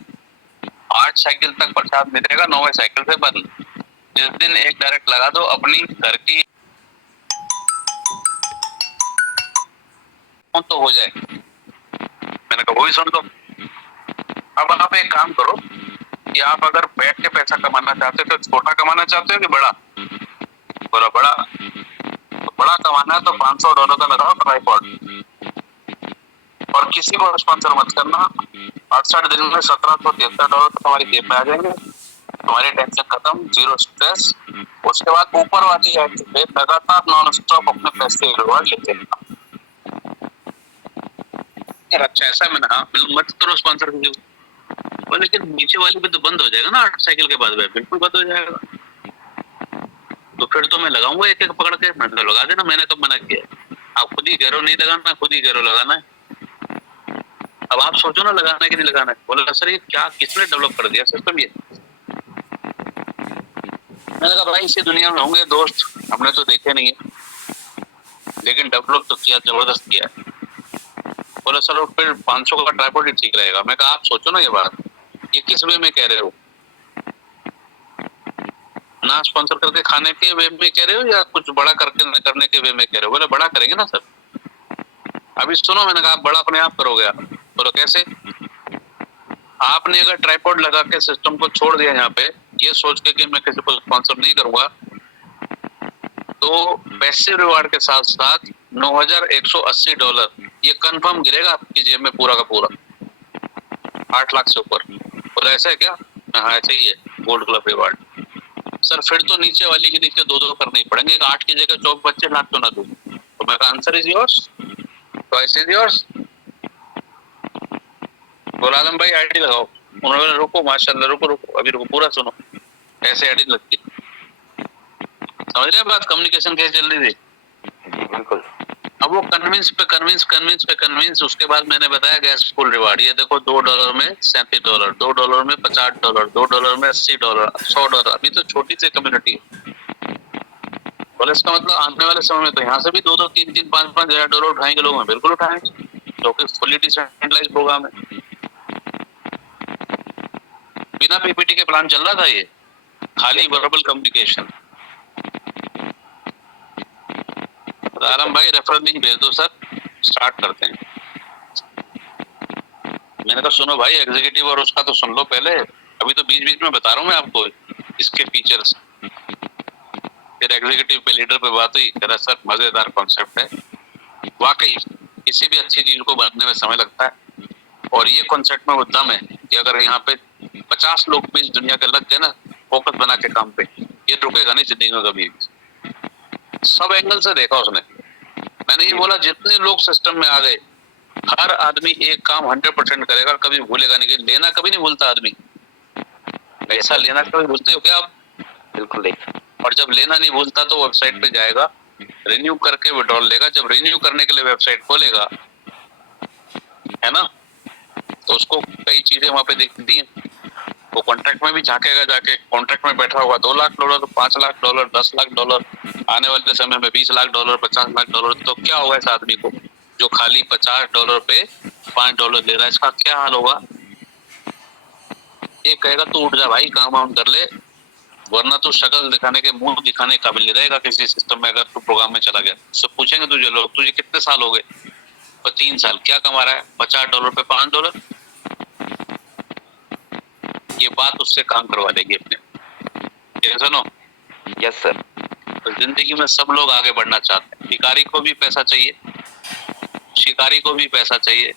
8 साइकिल तक प्रसाद मिलेगा, 9वें साइकिल से बंद। जिस दिन एक डायरेक्ट लगा दो अपनी घर की, तो हो जाए। मैंने कहा वो भी सुन लो। अब आप एक काम करो कि आप अगर बैठ के पैसा कमाना चाहते हो तो छोटा कमाना चाहते हो कि बड़ा? बोला बड़ा। तो बड़ा कमाना है तो $500 का लगाओ ट्राइपॉड, और किसी को स्पॉन्सर मत करना। 68 दिन में $1773 तो तुम्हारी जेब में आ जाएंगे, तुम्हारी टेंशन खत्म, जीरो स्ट्रेस। उसके बाद ऊपर वाली पे लगातार नॉन स्टॉप अपने पैसे रिवॉर्ड लेते रहना। यार अच्छा ऐसा है, मैंने हाँ बिल्कुल मत करो स्पॉन्सर वीडियो। और लेकिन नीचे वाली पे तो बंद हो जाएगा ना 8 साइकिल के बाद में, बिल्कुल बंद हो जाएगा। तो फिर तो मैं लगाऊंगा एक एक पकड़ के, मैंने तो लगा देना, मैंने कब मना किया? आप खुद ही कह रहे हो नहीं लगाना, खुद ही कह रहे हो लगाना है। अब आप सोचो ना लगाना है कि नहीं लगाना है। बोला सर ये क्या किसने डेवलप कर दिया सिस्टम ये? मैंने कहा भाई इसी दुनिया में होंगे दोस्त, हमने तो देखे नहीं है, लेकिन डेवलप तो किया, जबरदस्त किया। बोले सर फिर 500 का ट्राइपॉड ही ठीक रहेगा। मैं कहा आप सोचो ना ये बात, ये किस वे में कह रहे हो? ना स्पॉन्सर करके खाने के वे में कह रहे हो या कुछ बड़ा करके करने के वे में कह रहे हो? बोले बड़ा करेंगे ना सर। अभी सुनो, मैंने कहा आप बड़ा अपने आप करोगे आप? बोलो कैसे? आपने अगर ट्राइपॉड लगा के सिस्टम को छोड़ दिया यहाँ पे, ये सोच के कि मैं किसी को स्पॉन्सर नहीं करूंगा, तो पैसिव रिवार्ड के साथ साथ $9,180 ये कंफर्म गिरेगा आपकी जेब में पूरा का पूरा, 8 लाख से ऊपर। बोला ऐसा है क्या? हाँ ऐसा ही है गोल्ड क्लब रिवार्ड। सर फिर तो नीचे वाली के नीचे दो दो करने ही पड़ेंगे, 8 की जगह 25 लाख तो ना दूं। तो मैं answer is yours, choice is yours. बोला आलम भाई आईडी लगाओ। उन्होंने बोला रुको माशाल्लाह, रुको रुको अभी रुको, पूरा सुनो। ऐसे आईडी लगती, समझ रहे हैं बात? कम्युनिकेशन कैसे चल रही थी? जी बिल्कुल। अब वो कन्विंस, उसके बाद मैंने बताया गैस फुल रिवार्ड, ये देखो $2 में $37, $2 में $50, $2 में $80, $100। अभी तो छोटी सी कम्युनिटी है। बोले इसका मतलब आने वाले समय में तो यहाँ से भी 2-2, 3-3, 5-5 हजार डॉलर उठाएंगे लोग, बिल्कुल उठाएंगे, क्योंकि फुली डिसेंट्रलाइज्ड प्रोग्राम है। बिना पीपीटी के प्लान चल रहा था ये, खाली वर्बल कम्युनिकेशन। आलम भाई रेफरल लिंक भेज दो सर, स्टार्ट करते हैं। मैंने कहा सुनो भाई एग्जीक्यूटिव और उसका तो सुन लो पहले, अभी तो बीच बीच में बता रहा हूँ मैं आपको इसके फीचर्स। फिर एग्जीक्यूटिव पे लीडर पे बात हुई, कह रहा सर मजेदार कॉन्सेप्ट है। वाकई किसी भी अच्छी चीज को बनने में समय लगता है, और ये कॉन्सेप्ट में वो दम है कि अगर यहाँ पे 50 लोग भी इस दुनिया के लग गए ना फोकस बना के काम पे, ये रुकेगा नहीं जिंदगी में कभी। सब एंगल से देखा उसने। मैंने ये बोला जितने लोग सिस्टम में आ गए, हर आदमी एक काम 100% करेगा, कभी भूलेगा नहीं। कि लेना कभी नहीं भूलता आदमी, पैसा लेना कभी भूलते हो क्या आप? बिल्कुल नहीं। और जब लेना नहीं भूलता तो वेबसाइट पे जाएगा, रिन्यू करके विड्रॉल लेगा। जब रिन्यू करने के लिए वेबसाइट खोलेगा, है ना, तो उसको कई चीजें वहां पे दिखती हैं। वो कॉन्ट्रैक्ट में भी झांकेगा, जाके कॉन्ट्रैक्ट में बैठा होगा $2 लाख, $5 लाख, $10 लाख, आने वाले समय में $20 लाख, $50 लाख। तो क्या होगा इस आदमी को जो खाली $50 पे $5 ले रहा है? इसका क्या हाल होगा? ये कहेगा तू उठ जा भाई, काम वाम कर ले, वरना तू शक्ल दिखाने के, मुंह दिखाने के काबिल नहीं रहेगा किसी सिस्टम में। अगर तू प्रोग्राम में चला गया, सब पूछेंगे तुझे लोग तुझे कितने साल हो गए? और 3 साल क्या कमा रहा है? $50 पे $5। ये बात उससे काम करवा देगी अपने। ये सुनो, यस सर। तो जिंदगी में सब लोग आगे बढ़ना चाहते हैं। भिखारी को भी पैसा चाहिए, शिकारी को भी पैसा चाहिए,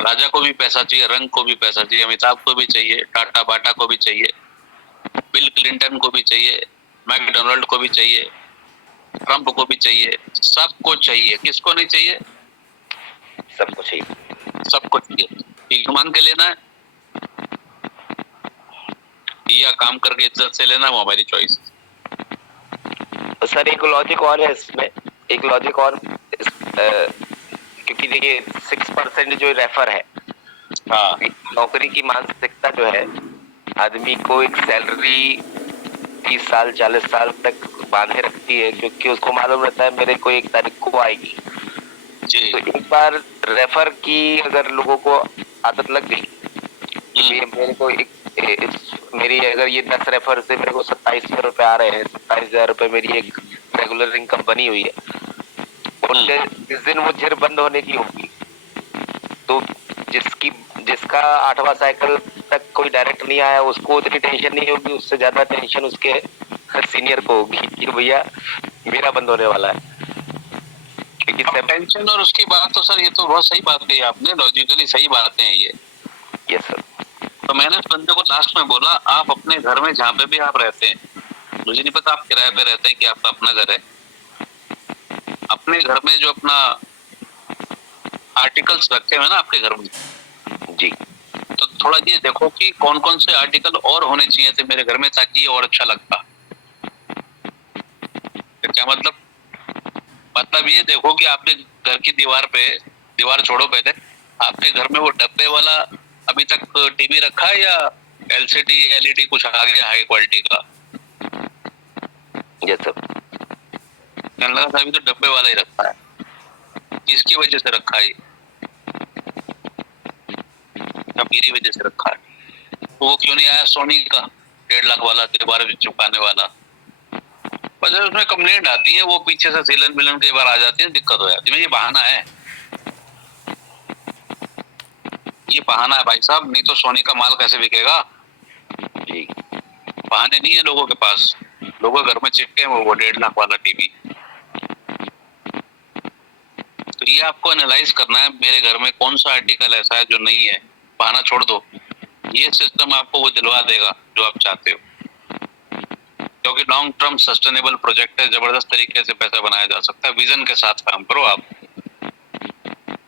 राजा को भी पैसा चाहिए, रंग को भी पैसा चाहिए, अमिताभ को भी चाहिए, टाटा बाटा को भी चाहिए, बिल क्लिंटन को भी चाहिए, मैकडोनाल्ड को भी चाहिए, ट्रंप को भी चाहिए, सबको चाहिए। किसको नहीं चाहिए? सबको चाहिए। सबको चाहिए। भीख मांग के लेना है या काम करके इज्जत से लेना, वो हमारी चॉइस। सर एक लॉजिक और है इसमें, एक लॉजिक और क्योंकि देखिए 6% जो रेफर है, हाँ, नौकरी की मानसिकता जो है आदमी को एक सैलरी 30 साल 40 साल तक बांधे रखती है, क्योंकि उसको मालूम रहता है मेरे को 1 तारीख को आएगी जी। तो एक बार रेफर की अगर लोगों को आदत लग गई, मेरे को मेरी अगर ये 10 रेफर से मेरे को 27,000 रुपए आ रहे हैं, 27,000 रुपए मेरी एक रेगुलर इनकम बनी हुई है, उनके जिस दिन वो जिर बंद होने की होगी, तो जिसका 8वां साइकिल तक कोई डायरेक्ट नहीं आया उसको उतनी टेंशन नहीं होगी, उससे ज्यादा टेंशन उसके सीनियर को होगी कि भैया मेरा बंद होने वाला है। क्योंकि टेंशन और उसकी बात तो सर ये तो बहुत सही बात कही आपने, लॉजिकली सही बातें हैं ये। Yes sir. तो मैंने उस बंदे को लास्ट में बोला आप अपने घर में जहाँ पे भी आप रहते हैं, मुझे नहीं पता आप किराए पे रहते हैं कि आपका अपना घर है, अपने घर में जो अपना आर्टिकल्स रखे हुए हैं ना आपके घर में, जी तो थोड़ा ये देखो कि कौन कौन से आर्टिकल और होने चाहिए थे मेरे घर में ताकि ये और अच्छा लगता। तो क्या मतलब, ये देखो कि आपके घर की दीवार छोड़ो पहले, आपके घर में वो डब्बे वाला अभी तक टीवी रखा है या एलसीडी एलईडी कुछ आ गया हाई क्वालिटी का? Yes sir. मैंने लगा था अभी तो डब्बे वाला ही रखा है। किसकी वजह से रखा है? या मेरी वजह से रखा है? तो वो क्यों नहीं आया सोनी का 1.5 लाख वाला दीवार चिपकाने वाला? बस उसमें कंप्लेंट आती है, वो पीछे से सीलन मिलन कई बार आ जाती है, दिक्कत हो जाती है। ये बहाना है, ये बहाना है भाई साहब, नहीं तो सोनी का माल कैसे बिकेगा? जी बहाने नहीं है लोगों के पास, लोगों के घर में चिपके हैं वो 1.5 लाख वाला टीवी। तो ये आपको एनालाइज करना है मेरे घर में कौन सा आर्टिकल ऐसा है जो नहीं है। बहाना छोड़ दो, ये सिस्टम आपको वो दिलवा देगा जो आप चाहते हो, क्योंकि लॉन्ग टर्म सस्टेनेबल प्रोजेक्ट है, जबरदस्त तरीके से पैसा बनाया जा सकता है। विजन के साथ काम करो आप,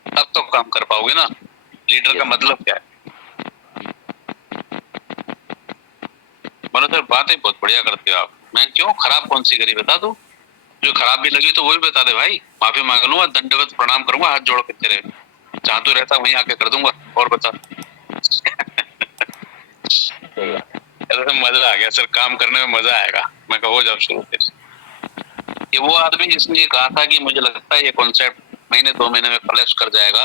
तब तो काम कर पाओगे ना। लीडर का मतलब क्या है? मनोज सर बातें बहुत बढ़िया करते हो आप, मैं क्यों खराब कौन सी करी बता दो, जो खराब भी लगी तो वो भी बता दे भाई, माफी मांग लूंगा, दंडवत प्रणाम करूंगा हाथ जोड़ के तेरे, जहां तू रहता वहीं आके कर दूंगा। और बता। मजा आ गया सर, काम करने में मजा आएगा। मैं कहो जब शुरू फिर ये वो आदमी जिसने ये कहा था कि मुझे लगता है ये कॉन्सेप्ट महीने 2 महीने में कोलैप्स कर जाएगा,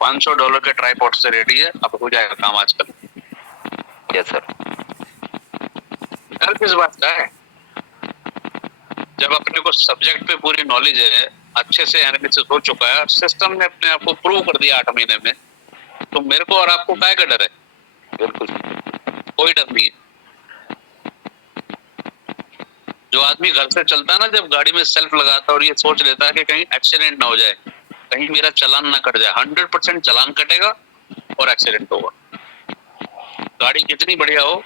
$500 के ट्राइपॉड से रेडी है, अब हो जाएगा काम आजकल। Yes sir. डर किस बात का है? जब अपने को सब्जेक्ट पे पूरी नॉलेज है, अच्छे से एनालिसिस हो चुका है, सिस्टम ने अपने आप को प्रूव कर दिया 8 महीने में, तो मेरे को और आपको काय का डर है? बिल्कुल कोई डर नहीं है। जो आदमी घर से चलता है ना, जब गाड़ी में सेल्फ लगाता है और ये सोच लेता है कि कहीं एक्सीडेंट ना हो जाए, कहीं मेरा चालान ना कट जाए, 100% चालान कटेगा और एक्सीडेंट होगा। गाड़ी कितनी बढ़िया हो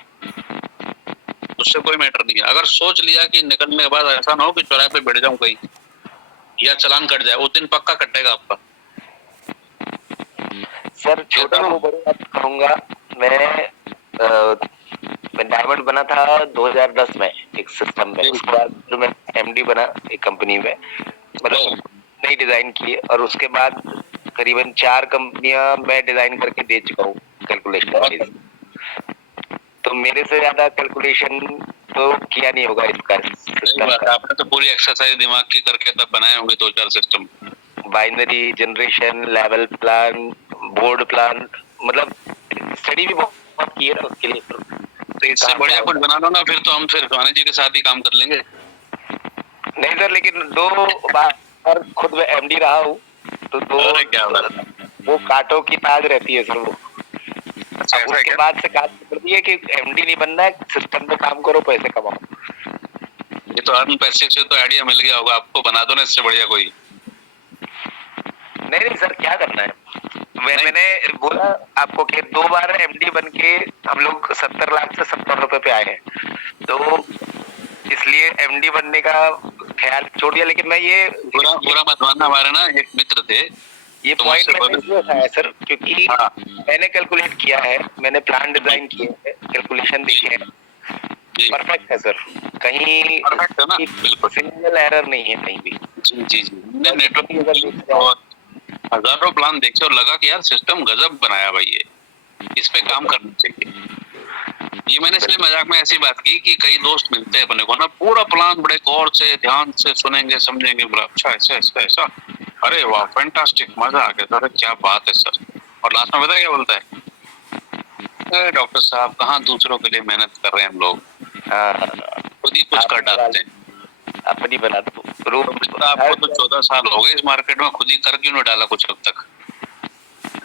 उससे कोई मैटर नहीं है। अगर सोच लिया कि निकलने के बाद ऐसा ना हो कि चौराहे पे बैठ जाऊं कहीं या चालान कट जाए, उस दिन पक्का कटेगा आपका। सर। छोटा वो बड़ी बात कहूंगा, मैं डायमंड बना था 2010 में एक सिस्टम में, उसके बाद जो मैं एमडी बना एक कंपनी में, मतलब नई डिजाइन की, और उसके बाद करीबन 4 कंपनियां मैं डिजाइन करके दे चुका हूँ कैलकुलेशन वाइज। तो मेरे से ज्यादा कैलकुलेशन तो किया नहीं होगा इसका सिस्टम का। आपने तो पूरी एक्सरसाइज दिमाग की करके तब बनाए होंगे 2-4 system, binary generation, level plan, board plan, मतलब स्टडी भी बहुत की है ना उसके लिए। तो इससे बढ़िया कुछ बना लो ना, फिर तो हम फिर स्वामी जी के साथ ही काम कर लेंगे। नहीं सर, लेकिन 2 बार खुद में एमडी रहा हूँ, तो क्या वो कांटों की ताज रहती है सर वो। अच्छा, उसके बाद से बात करती है कि एमडी नहीं बनना है, सिस्टम में काम करो, पैसे कमाओ। ये तो अर्न पैसिव से तो आइडिया मिल गया होगा आपको, बना दो ना इससे बढ़िया कोई। नहीं सर, क्या करना है? मैंने बोला आपको कि 2 बार एमडी बन के हम लोग 70 लाख से 70 रुपए पे आए हैं, तो इसलिए एमडी बनने का ख्याल छोड़ दिया। लेकिन मैं ये बुरा मत मानना, हमारे ना एक मित्र थे, ये पॉइंट है सर, क्योंकि मैंने कैलकुलेट किया है, मैंने प्लान डिजाइन किए हैं, कैलकुलेशन देखे हैं, परफेक्ट है सर, कहीं सिंगल एरर नहीं है कहीं भी। जी नेटवर्क हजारों प्लान देखे और लगा कि यार सिस्टम गजब बनाया भाई, ये इस पे काम करना चाहिए। ये मैंने इसलिए मजाक में ऐसी बात की कि कई दोस्त मिलते हैं अपने को ना, पूरा प्लान बड़े गौर से ध्यान से सुनेंगे समझेंगे, बोला अच्छा ऐसा ऐसा ऐसा, अरे वाह फैंटास्टिक, मजा आ गया, अरे क्या बात है सर। और लास्ट में पता क्या बोलता है, डॉक्टर साहब कहाँ दूसरों के लिए मेहनत कर रहे हैं हम लोग, खुद ही कुछ कर डालते हैं अपनी बना दो। आपको तो 14 साल हो गए इस मार्केट में, खुद ही कर क्यों नहीं डाला कुछ अब तक?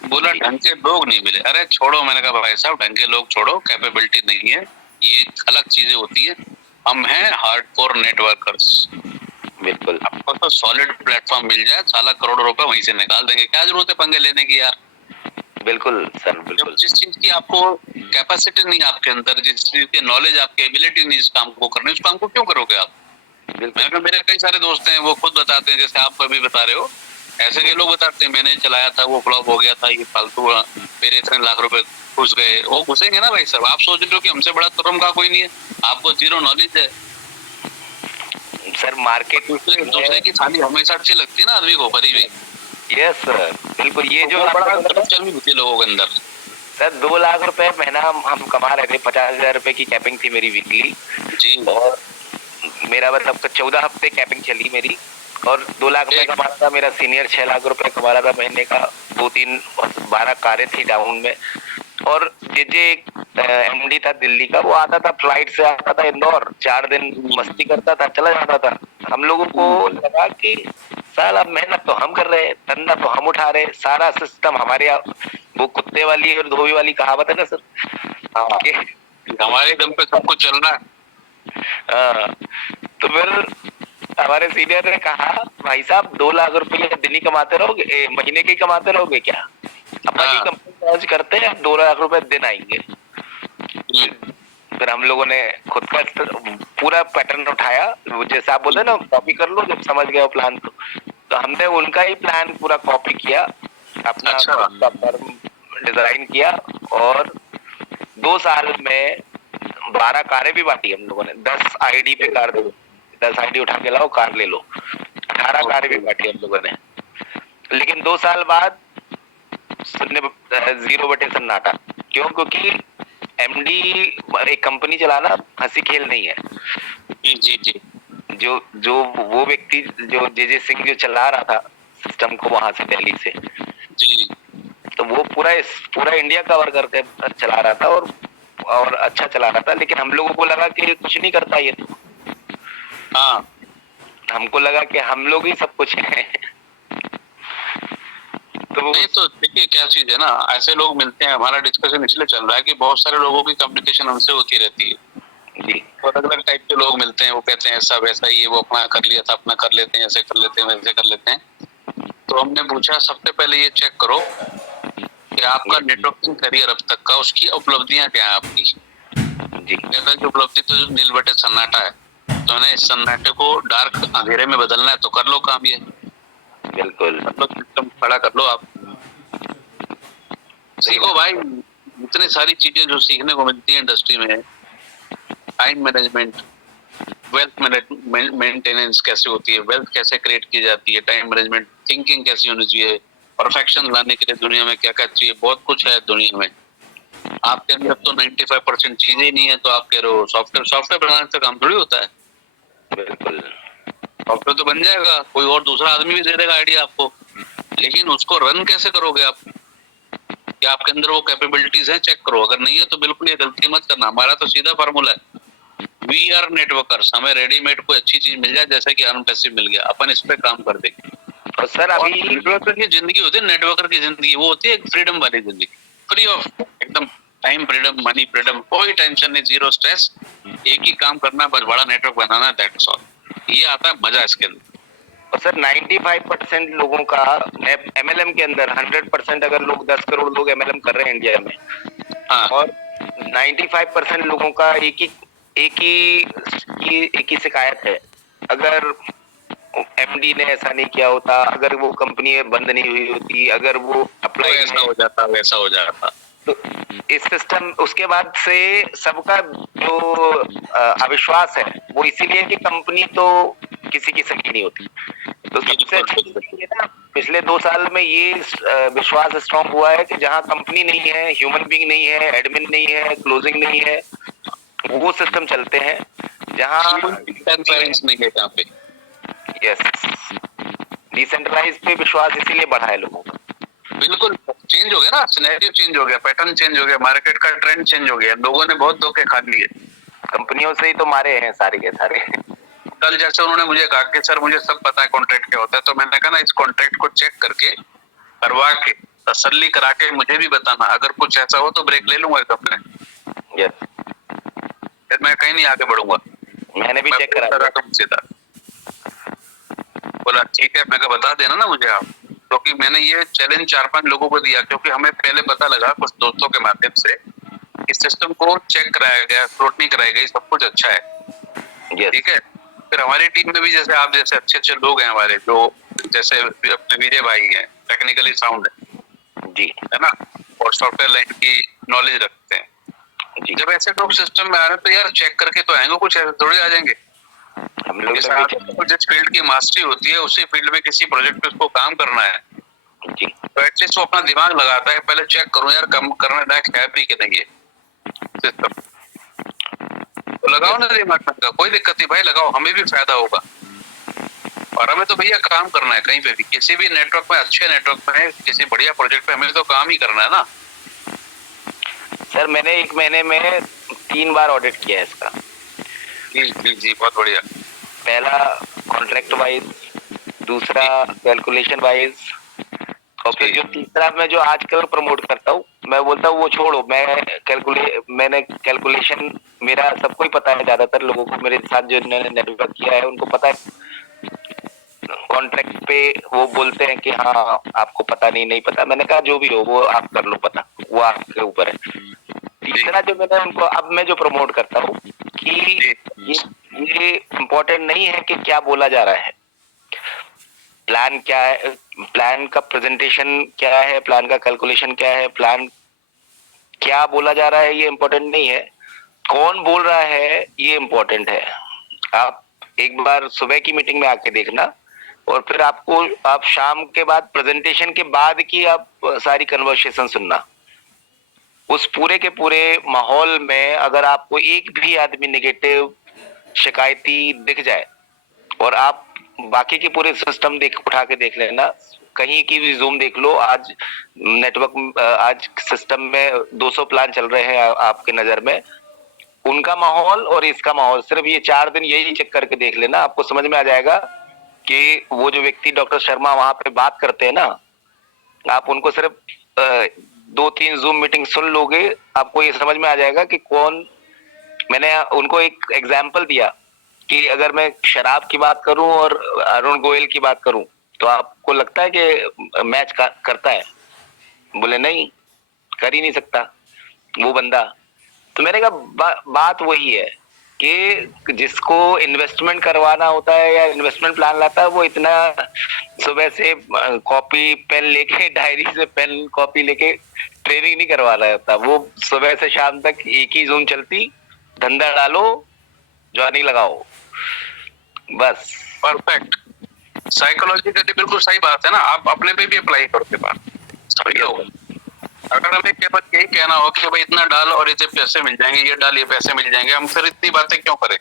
बोला ढंग के लोग नहीं मिले। अरे छोड़ो, मैंने कहा भाई साहब ढंग के लोग छोड़ो, कैपेबिलिटी नहीं है, ये अलग चीजें होती है, हम हैं हार्डकोर नेटवर्कर्स। बिल्कुल, आपको तो सॉलिड प्लेटफॉर्म मिल जाए, साला करोड़ों रुपए वहीं से निकाल देंगे, क्या जरूरत है पंगे लेने की यार। बिल्कुल सर, बिल्कुल। जिस चीज की आपको कैपेसिटी नहीं आपके अंदर, जिस चीज की नॉलेज आपकी एबिलिटी नहीं इस काम को करने, उस काम को क्यों करोगे आप? मैंने कहा मेरे कई सारे दोस्त हैं, वो खुद बताते हैं, जैसे आप अभी बता रहे हो ऐसे के लोग बताते हैं मैंने चलाया था, वो फ्लॉप हो गया था, ये फालतू मेरे इतने लाख रुपए घुस गए। वो घुसेंगे ना भाई साहब। आप सोच रहे हो कि हमसे बड़ा तुरम का कोई नहीं है, आपको जीरो नॉलेज है। सर मार्केट दूसरे दूसरे की थाली हमेशा अच्छी लगती है ना आदमी को, भरी हुई। यस सर, बिल्कुल। ये जो बड़ा चल भी होती है लोगों के अंदर। सर 2 लाख रुपए महीना हम कमा रहे थे, 50,000 रुपए की कैपिंग थी मेरी वीकली, जी। और मेरा मतलब 14 हफ्ते कैपिंग चली मेरी, और 2 लाख रुपए कमा रहा था। मेरा सीनियर 6 लाख रुपए कमा रहा था महीने का, 2-3 12 कारें थी डाउन में। और जे एमडी था दिल्ली का, वो आता था फ्लाइट से, आता था इंदौर, 4 दिन मस्ती करता था, चला जाता था। हम लोगों को लगा कि साला मेहनत तो हम कर रहे हैं, धंधा तो हम उठा रहे, सारा सिस्टम हमारे वो कुत्ते वाली और धोबी वाली कहावत है ना सर, हाँ, हमारे दम पे सब कुछ चल रहा है। हाँ। तो फिर हमारे सीनियर ने कहा, भाई साहब 2 लाख रुपए दिन ही कमाते रहोगे, महीने के ही कमाते रहोगे क्या? अपनी कंपनी लॉन्च करते हैं, 2 लाख रुपए दिन आएंगे। फिर हम लोगों ने खुद का पूरा पैटर्न उठाया, जैसे आप बोलते ना कॉपी कर लो जब समझ गए प्लान, तो हमने उनका ही प्लान पूरा कॉपी किया, अपना फर्म डिजाइन किया, और 2 साल में 12 कारें भी बांटी हम लोगों ने। 10 आईडी पे कार दे दो, 10 आईडी उठा के लाओ कार ले लो, 18 कारें भी बांटी हम लोगों ने। लेकिन 2 साल बाद 0 बटे सन्नाटा। क्यों? क्योंकि एमडी एक कंपनी चलाना हंसी खेल नहीं है। जी जी जी। जो जो वो व्यक्ति जो जे सिंह जो चला रहा था सिस्टम को वहां से, दिल्ली से जी, तो वो पूरा इंडिया कवर करके चला रहा था, और अच्छा चला रहा था। लेकिन हम लोगों को लगा कि कुछ नहीं करता ये, तो हाँ, हमको लगा कि हम लोग ही सब कुछ है। तो नहीं तो देखिए क्या चीज है ना, ऐसे लोग मिलते हैं, हमारा डिस्कशन इसलिए चल रहा है कि बहुत सारे लोगों की कम्युनिकेशन हमसे होती रहती है जी, और अलग अलग टाइप के लोग मिलते हैं, वो कहते हैं ऐसा वैसा, ये वो अपना कर लिया था, अपना कर लेते हैं, ऐसे कर लेते हैं, वैसे कर लेते हैं। तो हमने पूछा सबसे पहले ये चेक करो कि आपका नेटवर्किंग करियर अब तक का, उसकी उपलब्धियां क्या है आपकी। जी, की उपलब्धि तो जो नील बटे सन्नाटा है, तो ना इस सन्नाटे को डार्क अंधेरे में बदलना है तो कर लो काम, ये बिल्कुल सिस्टम खड़ा कर लो। आप सीखो भाई, इतनी सारी चीजें जो सीखने को मिलती है इंडस्ट्री में। टाइम मैनेजमेंट, वेल्थ मेंटेनेंस कैसे होती है, वेल्थ कैसे क्रिएट की जाती है, टाइम मैनेजमेंट, थिंकिंग कैसी होनी चाहिए, परफेक्शन लाने के लिए दुनिया में क्या क्या चाहिए, बहुत कुछ है दुनिया में। आपके अंदर तो 95% चीजें ही नहीं है, तो आप कह रहे हो सॉफ्टवेयर बनाने से काम थोड़ी होता है। बिल्कुल। सॉफ्टवेयर तो बन जाएगा, कोई और दूसरा आदमी भी दे देगा आइडिया आपको, लेकिन उसको रन कैसे करोगे आप, कि आपके अंदर वो कैपेबिलिटीज हैं, चेक करो। अगर नहीं है तो बिल्कुल ये गलती मत करना। हमारा तो सीधा फार्मूला है, वी आर नेटवर्कर्स। हमें रेडीमेड कोई अच्छी चीज मिल जाए, जैसे कि अर्न पैसिव मिल गया, अपन इस पे काम कर देंगे। और सर अभी नेटवर्कर की जिंदगी होती है, नेटवर्कर की जिंदगी वो होती है एक फ्रीडम वाली जिंदगी, फ्री ऑफ एकदम टाइम फ्रीडम, मनी फ्रीडम, कोई टेंशन नहीं, जीरो स्ट्रेस, एक ही काम करना, बस बड़ा नेटवर्क बनाना, दैट्स ऑल। ये आता है मजा इसके अंदर। और सर 95% लोगों का एमएलएम के अंदर 100%, अगर लोग 10 करोड़ लोग एमएलएम कर रहे हैं इंडिया में, हाँ, और 95% लोगों का एक ही शिकायत है, अगर एमडी ने ऐसा नहीं किया होता, अगर वो कंपनी बंद नहीं हुई होती, अगर वो अप्लाई ऐसा हो जाता, वैसा हो जाता। तो इस सिस्टम, उसके बाद से सबका जो अविश्वास है वो इसीलिए कि कंपनी तो किसी की सगी नहीं होती। तो सबसे अच्छी चीज़ ये ना, पिछले 2 साल में ये विश्वास स्ट्रॉन्ग हुआ है कि जहाँ कंपनी नहीं है, ह्यूमन बीइंग नहीं है, एडमिन नहीं है, क्लोजिंग नहीं है, वो सिस्टम चलते हैं जहाँ ट्रांसपेरेंस नहीं है यहाँ पे। यस, डिसेंट्रलाइज पे विश्वास इसीलिए बढ़ा है लोगों का। बिल्कुल चेंज हो गया ना, सिनेरियो चेंज हो गया, पैटर्न चेंज हो गया, मार्केट का ट्रेंड चेंज हो गया, लोगों ने बहुत धोखे खा लिए। कंपनियों से ही तो मारे हैं सारे के सारे। कल जैसे उन्होंने मुझे कहा कि सर मुझे सब पता है कॉन्ट्रैक्ट क्या होता है, तो मैंने कहा ना इस कॉन्ट्रैक्ट को चेक करके, करवा के, तसल्ली करा के मुझे भी बताना, अगर कुछ ऐसा हो तो ब्रेक ले लूंगा कंपनी, यस, फिर मैं कहीं नहीं आगे बढ़ूंगा। मैंने भी चेक करा तुम सीधा बोला ठीक है, मैं कहा बता देना ना मुझे आप, क्योंकि मैंने ये चैलेंज 4-5 लोगों को दिया, क्योंकि हमें पहले पता लगा कुछ दोस्तों के माध्यम से इस सिस्टम को चेक कराया गया, स्क्रूटनी कराई गई, सब कुछ अच्छा है, yes. ठीक है। फिर हमारी टीम में भी जैसे आप जैसे अच्छे अच्छे लोग हैं हमारे, जो जैसे अपने विजय भाई हैं, टेक्निकली साउंड जी है ना, और सॉफ्टवेयर लाइन की नॉलेज रखते हैं। जी। जब ऐसे लोग सिस्टम में आ रहे हैं तो यार चेक करके तो आएंगे, कुछ ऐसे थोड़ी आ जाएंगे। हम लोग जिस ने भी आदमी को जिस फील्ड की मास्टरी होती है उसी फील्ड में किसी प्रोजेक्ट पे उसको काम करना है, जी तो एटलीस्ट वो अपना दिमाग लगाता है, पहले चेक करूं यार काम करने लायक है भी कि नहीं है सिस्टम। तो लगाओ ना दिमाग का, कोई दिक्कत नहीं भाई, लगाओ, हमें भी फायदा होगा। और हमें तो भैया काम करना है कहीं पे भी, किसी भी नेटवर्क में, अच्छे नेटवर्क में, किसी बढ़िया प्रोजेक्ट पे हमें तो काम ही करना है ना। सर, मैंने 1 महीने में 3 बार ऑडिट किया है इसका। जी जी जी, बहुत बढ़िया। पहला कॉन्ट्रैक्ट वाइज, दूसरा कैलकुलेशन वाइज, और फिर जो तीसरा मैं जो आजकल प्रमोट करता हूँ, मैं बोलता हूँ वो छोड़ो, मैंने कैलकुलेशन, मेरा सबको ही पता है, ज्यादातर लोगों को मेरे साथ जो इन्होंने नेटवर्क किया है उनको पता है। कॉन्ट्रैक्ट पे वो बोलते हैं कि हाँ आपको पता नहीं पता, मैंने कहा जो भी हो वो आप कर लो, पता वो आपके ऊपर है। तीसरा जो मैंने उनको, अब मैं जो प्रमोट करता हूँ कि ये इम्पोर्टेंट नहीं है कि क्या बोला जा रहा है, प्लान क्या है, प्लान का प्रेजेंटेशन क्या है, प्लान का कैलकुलेशन क्या है, प्लान क्या बोला जा रहा है ये इम्पोर्टेंट नहीं है, कौन बोल रहा है ये इम्पोर्टेंट है। आप एक बार सुबह की मीटिंग में आके देखना, और फिर आप शाम के बाद प्रेजेंटेशन के बाद की आप सारी कन्वर्सेशन सुनना। उस पूरे के पूरे माहौल में अगर आपको एक भी आदमी नेगेटिव शिकायती दिख जाए, और आप बाकी के पूरे सिस्टम उठा के देख लेना, कहीं की भी जूम देख लो, आज नेटवर्क, आज सिस्टम में 200 प्लान चल रहे हैं आपके नजर में, उनका माहौल और इसका माहौल, सिर्फ ये 4 दिन यही चेक करके देख लेना, आपको समझ में आ जाएगा कि वो जो व्यक्ति डॉक्टर शर्मा वहां पे बात करते हैं ना, आप उनको सिर्फ 2-3 जूम मीटिंग सुन लोगे, आपको ये समझ में आ जाएगा कि कौन। मैंने उनको एक एग्जाम्पल दिया कि अगर मैं शराब की बात करूं और अरुण गोयल की बात करूं, तो आपको लगता है कि मैच करता है? बोले नहीं, कर ही नहीं सकता वो बंदा। तो मैंने कहा बात वही है कि जिसको इन्वेस्टमेंट करवाना होता है या इन्वेस्टमेंट प्लान लाता है, वो इतना सुबह से कॉपी पेन लेके, डायरी से पेन कॉपी लेके ट्रेनिंग नहीं करवा रहा होता। वो सुबह से शाम तक एक ही जून चलती, धंधा डालो, ज्वाइनिंग लगाओ, बस। परफेक्ट, साइकोलॉजिकली बिल्कुल सही बात है ना, आप अपने पे भी अप्लाई करो के बाद सभी लोग। अगर हमें केवल यही कहना हो कि भाई इतना डाल और इतने पैसे मिल जाएंगे, ये डाल ये पैसे मिल जाएंगे, हम फिर इतनी बातें क्यों करें?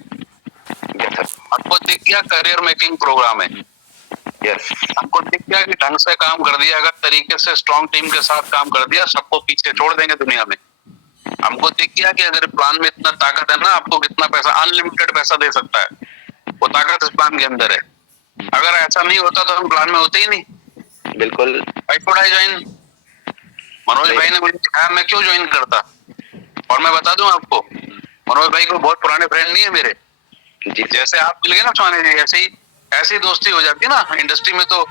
आपको दिख गया करियर मेकिंग प्रोग्राम है, यस, हमको दिख गया कि ढंग से काम कर दिया, अगर तरीके से स्ट्रॉन्ग टीम के साथ काम कर दिया, सबको पीछे छोड़ देंगे दुनिया में। हमको दिख गया कि अगर प्लान में इतना ताकत है ना, आपको कितना पैसा, अनलिमिटेड पैसा दे सकता है, वो ताकत इस प्लान के अंदर है। अगर ऐसा नहीं होता तो हम प्लान में होते ही नहीं। बिल्कुल। Why should I join? Manoj भाई ने मुझे सिखाया, मैं क्यों ज्वाइन करता। और मैं बता दूं आपको, मनोज भाई को बहुत पुराने फ्रेंड नहीं है मेरे, जैसे आप मिल गए ना स्वामी जी, ऐसे ही ऐसी दोस्ती हो जाती है ना इंडस्ट्री में। तो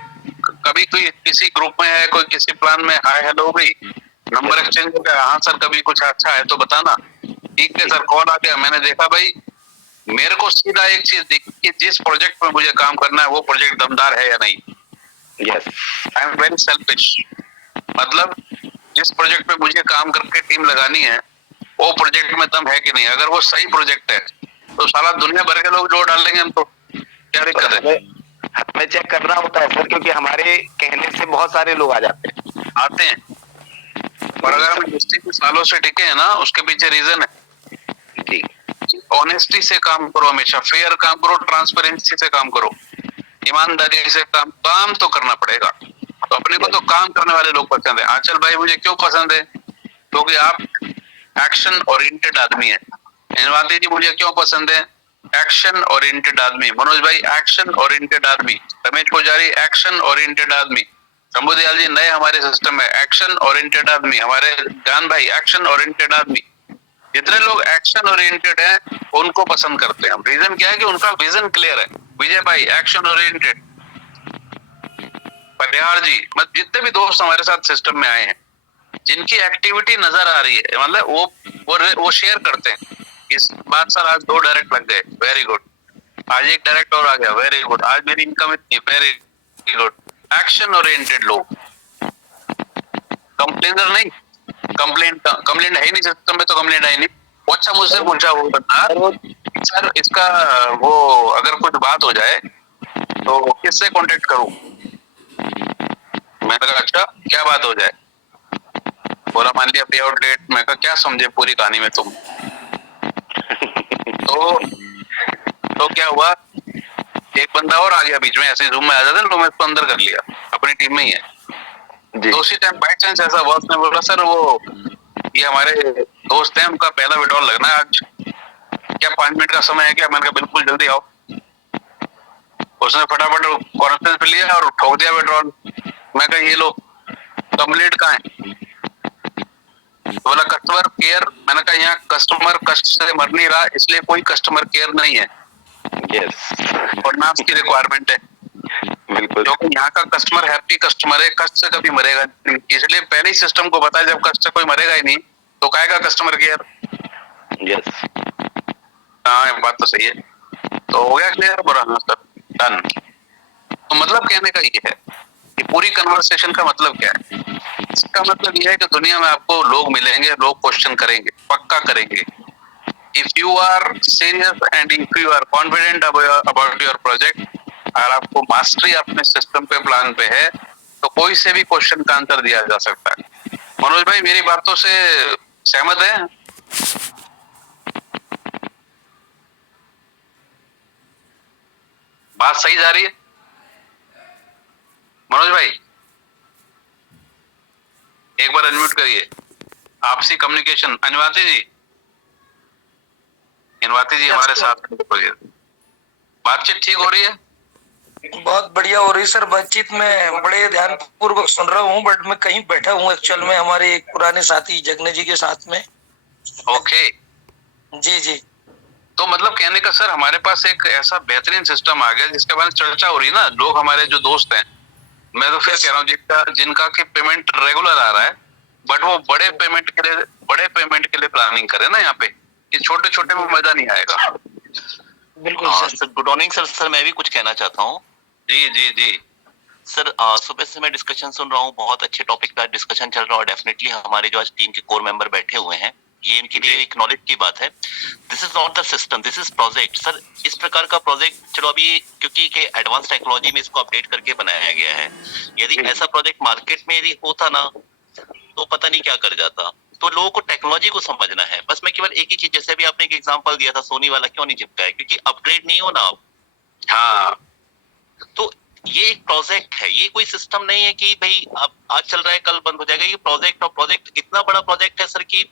कभी कोई किसी ग्रुप में है, कोई किसी प्लान में, हाय हेलो हो गई, नंबर एक्सचेंज हो गया, हाँ सर कभी कुछ अच्छा है तो बताना, ठीक है सर, कॉल आ गया। मैंने देखा भाई, मेरे को सीधा एक चीज दिखी कि जिस प्रोजेक्ट में मुझे काम करना है वो प्रोजेक्ट दमदार है या नहीं। Yes, I am very selfish, मतलब जिस प्रोजेक्ट पे मुझे काम करके टीम लगानी है, वो प्रोजेक्ट में दम है कि नहीं। अगर वो सही प्रोजेक्ट है तो साला दुनिया भर के लोग जोड़ डालेंगे हम, तो क्या दिक्कत है? हमें चेक करना होता है सर, क्योंकि हमारे कहने से बहुत सारे लोग आ जाते हैं, आते हैं। और अगर हम इंडस्ट्री में सालों से टिके हैं ना, उसके पीछे रीजन है जी। ऑनेस्टी से काम करो, हमेशा फेयर काम करो, ट्रांसपेरेंसी से काम करो, ईमानदारी से काम तो करना पड़ेगा। तो अपने को तो काम करने वाले लोग पसंद है। आंचल भाई मुझे क्यों पसंद है? क्योंकि आप एक्शन ओरिएंटेड आदमी है। इनवादी जी मुझे क्यों पसंद है? एक्शन ओरिएंटेड आदमी। मनोज भाई एक्शन ओरिएंटेड आदमी। रमेश पुजारी एक्शन ओरिएंटेड आदमी। शंभू दयाल जी नए हमारे सिस्टम में, एक्शन ओरिएंटेड आदमी। हमारे ज्ञान भाई एक्शन ओरिएंटेड आदमी। जितने लोग एक्शन ओरिएंटेड हैं उनको पसंद करते हैं हम। रीजन क्या है कि उनका विजन क्लियर है। विजय भाई एक्शन ओरिएंटेड, परिहार जी, मतलब जितने भी दोस्त हमारे साथ सिस्टम में आए हैं, जिनकी एक्टिविटी नजर आ रही है, मतलब वो शेयर करते हैं इस बात। सर आज 2 डायरेक्ट लग गए, वेरी गुड। आज एक डायरेक्ट और आ गया, वेरी गुड। आज मेरी इनकम इतनी, वेरी गुड। एक्शन ओरिएंटेड लोग, कंप्लेनर नहीं। कंप्लेंट है ही नहीं सिस्टम में, तो कंप्लेंट है ही नहीं। वो अच्छा मुझसे पूछा वो बता सर इसका वो अगर कुछ बात हो जाए तो किससे कांटेक्ट करूं। मैंने कहा अच्छा क्या बात हो जाए। बोला मान लिया पे आउट डेट। मैं कहा क्या समझे पूरी कहानी में तुम। तो क्या हुआ, एक बंदा और आ गया बीच में, ऐसे रूम में आ जाता तो मैं उसको अंदर कर लिया, अपनी टीम में ही है। तो उसी टाइम बाई चांस ऐसा बॉस ने बोला सर वो ये हमारे दोस्त हैं, उनका पहला विड्रॉल लगना है आज, क्या 5 मिनट का समय है क्या। मैंने कहा बिल्कुल जल्दी आओ। उसने फटाफट कॉन्फ्रेंस पे लिया और ठोक दिया विड्रॉल। मैं कहा ये लो कंप्लीट कहाँ है। बोला कस्टमर केयर। मैंने कहा यहाँ कस्टमर कष्ट से मर नहीं रहा, इसलिए कोई कस्टमर केयर नहीं है। यस, और ना उसकी रिक्वायरमेंट है, बिल्कुल। क्योंकि यहाँ का कस्टमर हैप्पी कस्टमर है, कष्ट से कभी मरेगा नहीं। इसलिए पहले ही सिस्टम को बताया जब कष्ट से कोई मरेगा ही नहीं तो काहेगा कस्टमर केयर। यस, हाँ ये बात तो सही है। तो हो गया क्लियर। बोला हाँ सर डन। तो मतलब कहने का ये है कि पूरी कन्वर्सेशन का मतलब क्या है। इसका मतलब ये है कि दुनिया में आपको लोग मिलेंगे, लोग क्वेश्चन करेंगे, पक्का करेंगे। If you are serious and if you are confident about your project, और आपको मास्टरी अपने सिस्टम पे प्लान पे है, तो कोई से भी क्वेश्चन का आंसर दिया जा सकता है। मनोज भाई मेरी बातों से सहमत है? बात सही जा रही है मनोज भाई? एक बार अनम्यूट करिए। आपसी कम्युनिकेशन अनवाती जी, इनवाती जी हमारे साथ बातचीत ठीक हो रही है? बहुत बढ़िया हो रही सर बातचीत। में बड़े ध्यान पूर्वक सुन रहा हूँ, बट मैं कहीं बैठा हूँ एक्चुअल में हमारे एक पुराने साथी जगने जी के साथ में। ओके जी जी। तो मतलब कहने का सर हमारे पास एक ऐसा बेहतरीन सिस्टम आ गया जिसके बारे में चर्चा हो रही है ना, लोग हमारे जो दोस्त हैं, मैं तो फिर कह रहा हूँ जिनका की पेमेंट रेगुलर आ रहा है, बट वो बड़े पेमेंट के लिए प्लानिंग करे ना यहाँ पे। ये छोटे छोटे में मजा नहीं आएगा। बिल्कुल sir. Good morning sir. Sir मैं भी कुछ कहना चाहता हूँ। जी जी जी सर सुबह से मैं डिस्कशन सुन रहा हूँ, बहुत अच्छे टॉपिक पे डिस्कशन चल रहा है और डेफिनेटली हमारे जो आज टीम के कोर मेंबर बैठे हुए हैं, ये इनके लिए एक नॉलेज की बात है। This is not the system, this is project. Sir इस प्रकार का प्रोजेक्ट, चलो अभी क्योंकि एडवांस टेक्नोलॉजी में इसको अपडेट करके बनाया गया है, यदि ऐसा प्रोजेक्ट मार्केट में यदि होता ना तो पता नहीं क्या कर जाता। तो लोगों को टेक्नोलॉजी को समझना है। बस मैं केवल एक ही चीज, जैसे अभी आपने एक एग्जांपल दिया था सोनी वाला, क्यों नहीं चिपका है? क्योंकि अपग्रेड नहीं हो ना आप। हाँ तो ये एक प्रोजेक्ट है, ये कोई सिस्टम नहीं है कि भाई अब आज चल रहा है कल बंद हो जाएगा। ये प्रोजेक्ट, और प्रोजेक्ट इतना बड़ा प्रोजेक्ट है सर कि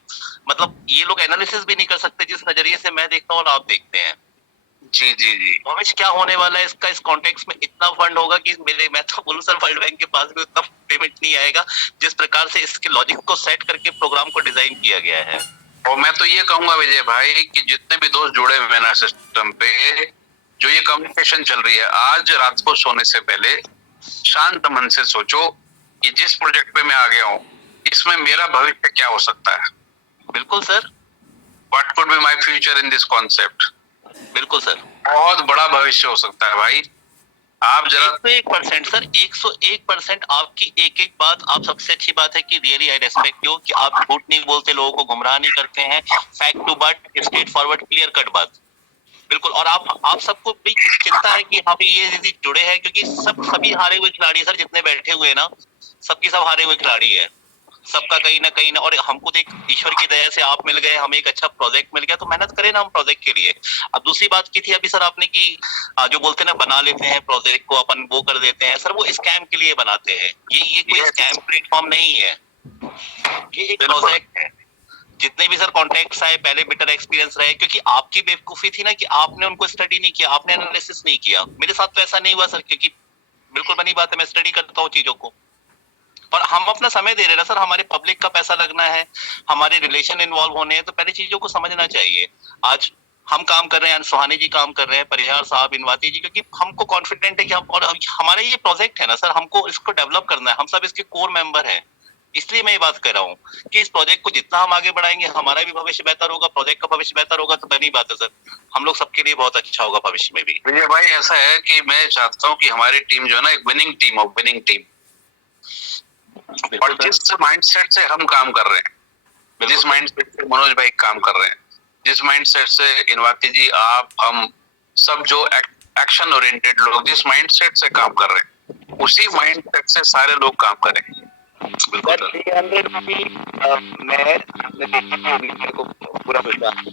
मतलब ये लोग एनालिसिस भी नहीं कर सकते जिस नजरिए से मैं देखता हूँ और आप देखते हैं। जी जी जी भविष्य क्या होने वाला है इसका, इस कॉन्टेक्स्ट में इतना फंड होगा कि मैं तो बोलूं सर वर्ल्ड बैंक के पास भी उतना पेमेंट नहीं आएगा जिस प्रकार से इसके लॉजिक को सेट करके प्रोग्राम को डिजाइन किया गया है। और मैं तो ये कहूंगा विजय भाई कि जितने भी दोस्त जुड़े हुए हैं ना सिस्टम पे, जो ये कम्युनिकेशन चल रही है, आज रात को सोने से पहले शांत मन से सोचो कि जिस प्रोजेक्ट पे मैं आ गया हूँ इसमें मेरा भविष्य क्या हो सकता है। बिल्कुल sir. What could be my future in this concept. बिल्कुल सर। बहुत बड़ा भविष्य हो सकता है भाई। आप जरा 101% सर, 101% आपकी एक एक बात। आप सबसे अच्छी बात है कि रियली आई रेस्पेक्ट यू कि आप झूठ नहीं बोलते, लोगों को गुमराह नहीं करते हैं, fact to but straight forward clear cut बात। बिल्कुल। और आप सबको भी चिंता है कि हाँ भाई ये यदि जुड़े हैं, क्योंकि सभी हारे हुए खिलाड़ी सर जितने बैठे हुए ना, सबकी सब हारे हुए खिलाड़ी है, सबका कहीं ना। और हमको तो एक ईश्वर की दया से आप मिल गए, हमें एक अच्छा प्रोजेक्ट मिल गया, तो मेहनत करें ना हम प्रोजेक्ट के लिए। अब दूसरी बात की थी अभी सर आपने कि जो बोलते हैं ना, बना लेते हैं प्रोजेक्ट को अपन, वो कर देते हैं सर, वो स्कैम के लिए बनाते हैं। ये कोई स्कैम प्लेटफॉर्म नहीं है, ये एक प्रोजेक्ट है। जितने भी सर कॉन्टेक्ट्स आए पहले बेटर एक्सपीरियंस रहे, क्योंकि आपकी बेवकूफी थी ना कि आपने उनको स्टडी नहीं किया, आपने एनालिसिस नहीं किया। मेरे साथ तो ऐसा नहीं हुआ सर, क्योंकि बिल्कुल बनी बात है, मैं स्टडी करता हूँ चीजों को, पर हम अपना समय दे रहे हैं ना सर, हमारे पब्लिक का पैसा लगना है, हमारे रिलेशन इन्वॉल्व होने हैं, तो पहले चीजों को समझना चाहिए। आज हम काम कर रहे हैं, सुहानी जी काम कर रहे हैं, परिहार साहब, इनवाती जी, क्योंकि हमको कॉन्फिडेंट है कि हम, और हमारा ये प्रोजेक्ट है ना सर, हमको इसको डेवलप करना है, हम सब इसके कोर मेंबर हैं। इसलिए मैं ये बात कर रहा हूँ कि इस प्रोजेक्ट को जितना हम आगे बढ़ाएंगे हमारा भी भविष्य बेहतर होगा, प्रोजेक्ट का भविष्य बेहतर होगा, तो बनी बात है सर, हम लोग सबके लिए बहुत अच्छा होगा भविष्य में भी। विजय भाई ऐसा है कि मैं चाहता हूँ कि हमारी टीम जो है ना एक विनिंग टीम हो, विनिंग टीम। और जिस माइंडसेट से हम काम कर रहे हैं, जिस माइंडसेट से मनोज भाई काम कर रहे हैं, जिस माइंडसेट से इनवाती जी, आप, हम सब जो एक्शन ओरिएंटेड लोग जिस माइंडसेट से काम कर रहे हैं, उसी माइंडसेट से सारे लोग काम करें। बिल्कुल सर 300 में भी मैं आपने देखा होगी, मेरे को पूरा विश्वास है।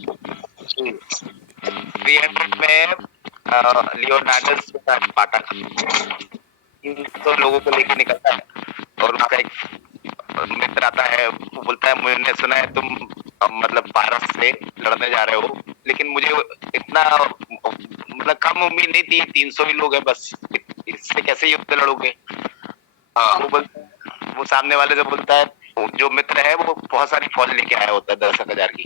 300 में लियोनार्डस के साथ पाटा तो लोगों को लेके निकलता है और उसका एक मित्र आता है, वो बोलता है मैंने सुना है तुम मतलब भारत से लड़ने जा रहे हो, लेकिन मुझे इतना मतलब कम उम्मीद नहीं थी, 300 ही लोग हैं बस, इससे कैसे युद्ध लड़ोगे। वो सामने वाले से बोलता है, जो मित्र है वो बहुत सारी फौज लेके आया होता है 10,000 की,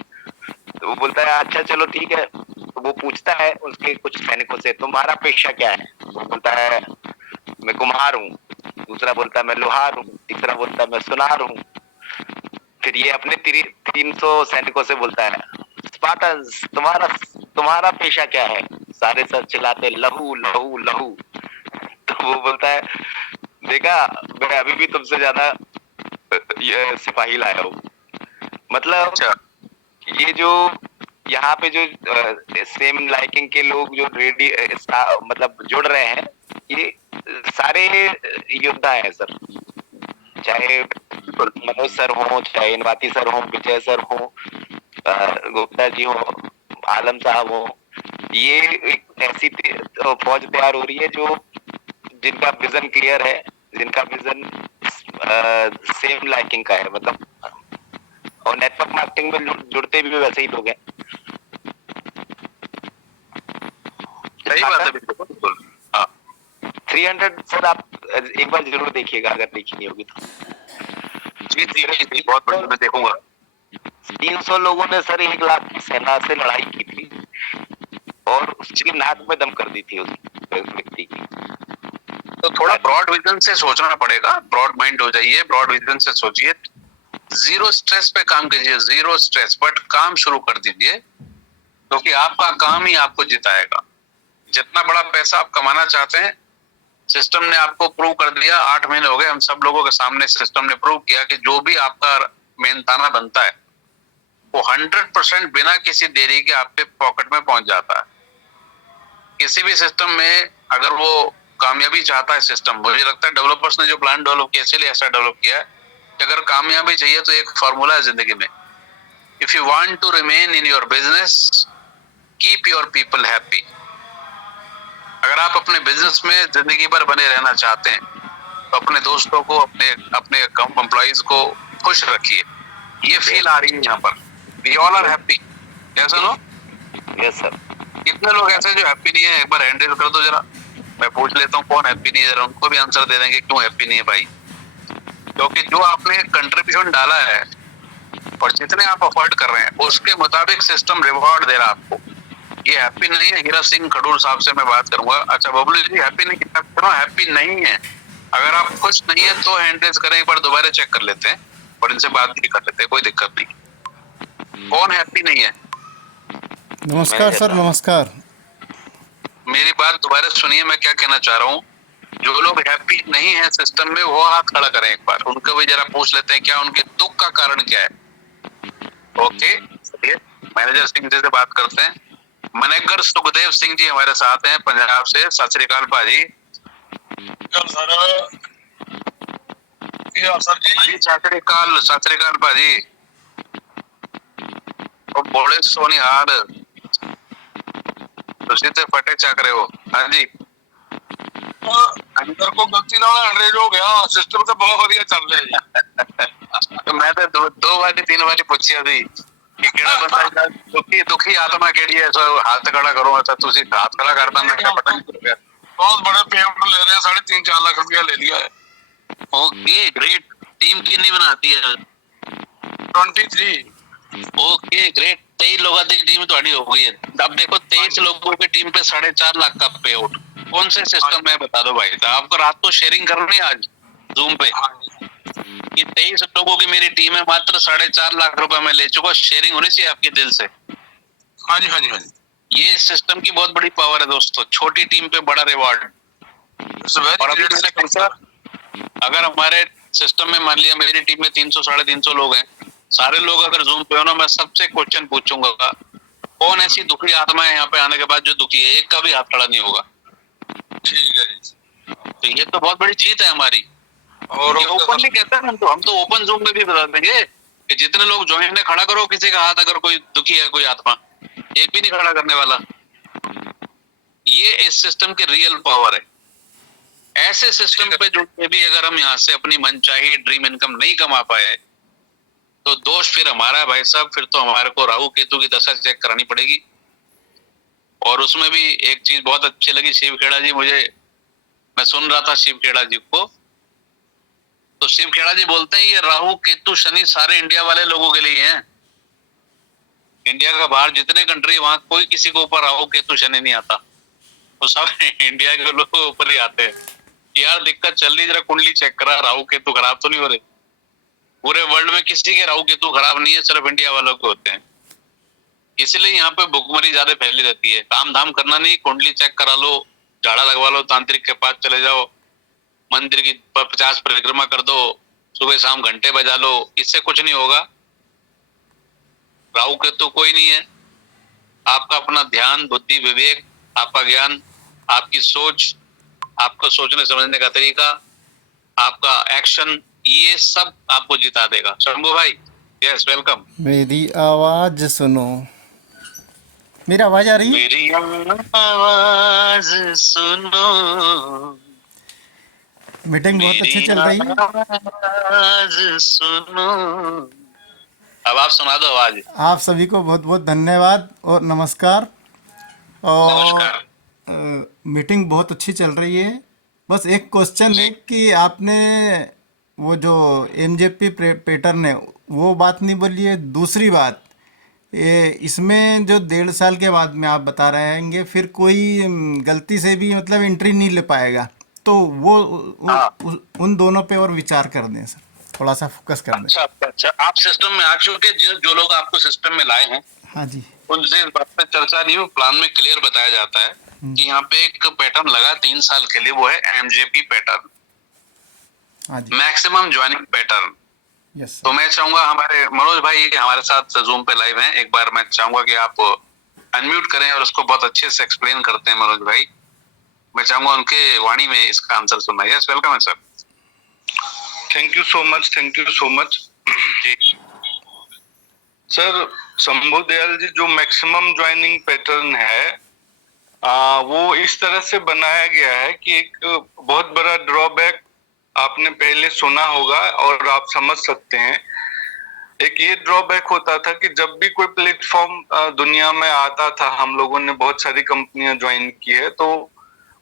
तो वो बोलता है अच्छा चलो ठीक है। तो वो पूछता है उसके कुछ सैनिकों से तुम्हारा पेशा क्या है, वो बोलता है मैं कुम्हार हूँ, दूसरा बोलता है मैं लोहार हूँ, तीसरा बोलता है मैं सुनार हूँ। फिर ये अपने 300 सैनिकों से बोलता है स्पार्टन्स तुम्हारा पेशा क्या है, सारे सर चिल्लाते लहू लहू लहू। तो वो बोलता है देखा मैं अभी भी तुमसे ज्यादा ये सिपाही लाया हूँ। मतलब ये जो यहाँ पे जो सेम लाइकिंग के लोग जो रेडी मतलब जुड़ रहे हैं, ये सारे योद्धा हैं सर, चाहे मनोज सर हो, चाहे इनवाती सर हो, विजय सर हो, गुप्ता जी हो, आलम साहब हो, ये एक ऐसी फौज तैयार हो रही है जो जिनका विजन क्लियर है, जिनका विजन सेम लाइकिंग का है, मतलब और नेटवर्क मार्केटिंग में जुड़ते भी वैसे ही लोग हैं। सही बात है, बिल्कुल। 300 सर आप एक बार जरूर देखिएगा अगर देखी नहीं होगी तो। जी बहुत बढ़िया, मैं देखूंगा। 300 लोगों ने सर 1 लाख की सेना से लड़ाई की थी और उसकी नाक में दम कर दी थी उस व्यक्ति की। तो थोड़ा ब्रॉड विजन से सोचना पड़ेगा, ब्रॉड माइंड हो जाइए, ब्रॉड विजन से सोचिए, जीरो स्ट्रेस पे काम कीजिए, जीरो स्ट्रेस, बट काम शुरू कर दीजिए, क्योंकि आपका काम ही आपको जिताएगा। जितना बड़ा पैसा आप कमाना चाहते हैं, सिस्टम ने आपको प्रूव कर दिया, 8 महीने हो गए हम सब लोगों के सामने, सिस्टम ने प्रूव किया कि जो भी आपका मेहनताना बनता है वो 100% बिना किसी देरी के आपके पॉकेट में पहुंच जाता है। किसी भी सिस्टम में अगर वो कामयाबी चाहता है सिस्टम, मुझे लगता है डेवलपर्स ने जो प्लान डेवलप किया इसीलिए ऐसा डेवलप किया है कि अगर कामयाबी चाहिए तो एक फॉर्मूला है जिंदगी में, if you want to remain in your business keep your people happy. अगर आप अपने बिजनेस में जिंदगी भर बने रहना चाहते हैं तो अपने दोस्तों को, अपने एम्प्लॉइज को खुश रखिए। ये फील आ रही है यहाँ पर, वी ऑल आर हैप्पी, कैसे लो? Yes sir. कितने लोग ऐसे जो हैप्पी नहीं है, एक बार हैंड रेज कर दो जरा, मैं पूछ लेता हूँ कौन हैप्पी नहीं है, जरा उनको भी आंसर दे देंगे क्यों हैप्पी नहीं है भाई। क्योंकि जो आपने कंट्रीब्यूशन डाला है और जितने आप अफोर्ड कर रहे हैं उसके मुताबिक सिस्टम रिवॉर्ड दे रहा है आपको। ये हैप्पी नहीं है, हीरा सिंह खडूर साहब से मैं बात करूंगा। अच्छा बबलू जी हैप्पी नहीं, कितना हैप्पी नहीं है? अगर आप खुश नहीं है तो हैंड रेज करें, एक बार दोबारा चेक कर लेते हैं और इनसे बात भी कर लेते हैं, कोई दिक्कत नहीं। कौन हैप्पी नहीं है? नमस्कार सर, नमस्कार। मेरी बात दोबारा सुनिए, मैं क्या कहना चाह रहा हूँ। जो लोग हैप्पी नहीं है सिस्टम में वो हाथ खड़ा करें एक बार, उनको भी जरा पूछ लेते हैं क्या उनके दुख का कारण क्या है। ओके, मैनेजर सिंह जी से बात करते हैं। मैनेजर सुखदेव सिंह जी हमारे साथ हैं पंजाब से। सत श्री अकाल भाजी। सत श्री अकाल भाजी। और बड़े सोनी हाल तुसी ते फटे चक रहे हो। हाँ जी, अंदर को गलती ना अंग्रेज हो गया, सिस्टम तो बहुत बढ़िया चल रहा है। तो मैं तो दो बारी 3 बारी पूछिया थी कि केड़ा बंदा दुखी आत्मा केड़ी है, सो हाथ खड़ा करो। अच्छा तुसी हाथ खड़ा करता, मैं क्या पता नहीं गया। बहुत बड़े पेमेंट ले रहे हैं, 3.5-4 लाख रुपया ले लिया है। Okay great. टीम कितनी बनाती है? 23। Okay great. 23 लोगों की टीम थोड़ी हो गई है। अब देखो 23 लोगों की टीम पे 4.5 लाख का पे आउट। कौन से सिस्टम में बता दो भाई? तो आपको रात को शेयरिंग करनी है आज जूम पे? ये 23 लोगों की मेरी टीम है, मात्र 4.5 लाख रुपए मैं ले चुका। शेयरिंग होनी चाहिए आपके दिल से। हाँ जी, हाँ जी, हाँ जी। ये सिस्टम की बहुत बड़ी पावर है दोस्तों, छोटी टीम पे बड़ा रिवॉर्ड। और अभी मैंने पूछा, अगर हमारे सिस्टम में मान लिया मेरी टीम में 300 350 लोग हैं, सारे लोग अगर जूम पे हो ना, मैं सबसे क्वेश्चन पूछूंगा, कौन ऐसी दुखी आत्मा है यहाँ पे आने के बाद जो दुखी है, एक का भी हाथ खड़ा नहीं होगा। ठीक है जी। तो ये तो बहुत बड़ी जीत है हमारी। और ये ओपनली कहते हैं, हम तो ओपन जूम में भी बता देंगे कि जितने लोग ज्वाइन है खड़ा करो किसी का हाथ, अगर कोई दुखी है कोई आत्मा, एक भी नहीं खड़ा करने वाला। ये इस सिस्टम की रियल पावर है। ऐसे सिस्टम पे जुड़ के भी अगर हम यहाँ से अपनी मनचाही ड्रीम इनकम नहीं कमा पाए तो दोष फिर हमारा है भाई साहब। फिर तो हमारे को राहु केतु की दशा चेक करानी पड़ेगी। और उसमें भी एक चीज बहुत अच्छी लगी शिव खेड़ा जी मुझे, मैं सुन रहा था शिव खेड़ा जी को, तो शिव खेड़ा जी बोलते हैं ये राहु केतु शनि सारे इंडिया वाले लोगों के लिए हैं। इंडिया का बाहर जितने कंट्री, वहां कोई किसी के ऊपर राहु केतु शनि नहीं आता, वो सब इंडिया के लोगों के ऊपर ही आते हैं। यार दिक्कत चल रही, जरा कुंडली चेक करा, राहु केतु खराब तो नहीं हो रहे। पूरे वर्ल्ड में किसी के राहु केतु खराब नहीं है, सिर्फ इंडिया वालों के होते हैं। इसलिए यहाँ पे भुखमरी ज्यादा फैली रहती है। काम धाम करना नहीं, कुंडली चेक करा लो, झाड़ा लगवा लो, तांत्रिक के पास चले जाओ, मंदिर की 50 परिक्रमा कर दो, सुबह शाम घंटे बजा लो, इससे कुछ नहीं होगा। राहु केतु कोई नहीं है। आपका अपना ध्यान, बुद्धि, विवेक, आपका ज्ञान, आपकी सोच, आपको सोचने समझने का तरीका, आपका एक्शन, ये सब आपको जिता देगा। शंभू भाई, यस वेलकम। मेरी आवाज सुनो। मेरी आवाज आ रही है? मेरी आवाज सुनो, मीटिंग बहुत अच्छी चल रही है। आवाज सुनो। अब आप सुना दो आवाज। आप सभी को बहुत बहुत धन्यवाद और नमस्कार। और नमस्कार। मीटिंग बहुत अच्छी चल रही है। बस एक क्वेश्चन है कि आपने वो जो एमजेपी पैटर्न है वो बात नहीं बोली है। दूसरी बात, ये इसमें जो 1.5 साल के बाद में आप बता रहे हैंगे, फिर कोई गलती से भी मतलब एंट्री नहीं ले पाएगा, तो वो उन दोनों पे और विचार कर दें सर, थोड़ा सा फोकस कर दें। अच्छा, आप सिस्टम में आ चुके, जो लोग आपको सिस्टम में लाए हैं, हाँ जी। उनसे इस बात पे चर्चा नहीं हुई। प्लान में क्लियर बताया जाता है कि यहाँ पे एक पैटर्न लगा 3 साल के लिए, वो है एमजेपी पैटर्न, हाँ जी। Maximum joining pattern. यस तो मैं चाहूंगा, हमारे मनोज भाई हमारे साथ जूम पे लाइव हैं, एक बार मैं चाहूंगा कि आप अनम्यूट करें और उसको बहुत अच्छे से एक्सप्लेन करते हैं मनोज भाई। मैं चाहूंगा उनके वाणी में इसका आंसर सुनना। यस वेलकम है sir. Thank you so much, thank you so much जी सर। शंभू दयाल जी, जो मैक्सिमम ज्वाइनिंग पैटर्न है वो इस तरह से बनाया गया है कि एक बहुत बड़ा ड्रॉबैक आपने पहले सुना होगा और आप समझ सकते हैं। एक ये ड्रॉबैक होता था कि जब भी कोई प्लेटफॉर्म दुनिया में आता था, हम लोगों ने बहुत सारी कंपनियां ज्वाइन की है, तो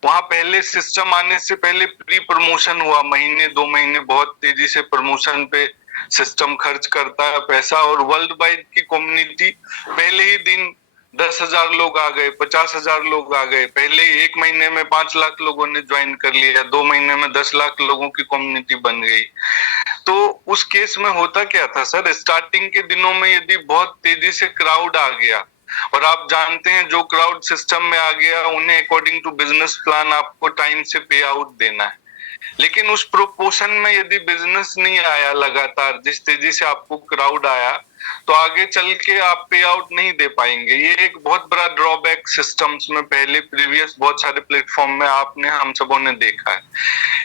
वहां पहले सिस्टम आने से पहले प्री प्रमोशन हुआ, महीने 2 महीने बहुत तेजी से प्रमोशन पे सिस्टम खर्च करता है पैसा, और वर्ल्ड वाइड की कम्युनिटी पहले ही दिन 10,000 लोग आ गए, 50,000 लोग आ गए, पहले ही 1 महीने में 5 लाख लोगों ने ज्वाइन कर लिया, 2 महीने में 10 लाख लोगों की कम्युनिटी बन गई। तो उस केस में होता क्या था सर, स्टार्टिंग के दिनों में यदि बहुत तेजी से क्राउड आ गया, और आप जानते हैं जो क्राउड सिस्टम में आ गया उन्हें अकॉर्डिंग टू बिजनेस प्लान आपको टाइम से पे आउट देना है, लेकिन उस प्रोपोर्शन में यदि बिजनेस नहीं आया लगातार, जिस तेजी से आपको क्राउड आया, तो आगे चल के आप पे आउट नहीं दे पाएंगे। ये एक बहुत बड़ा ड्रॉबैक सिस्टम्स में पहले प्रीवियस बहुत सारे प्लेटफॉर्म में आपने हम सबों ने देखा है।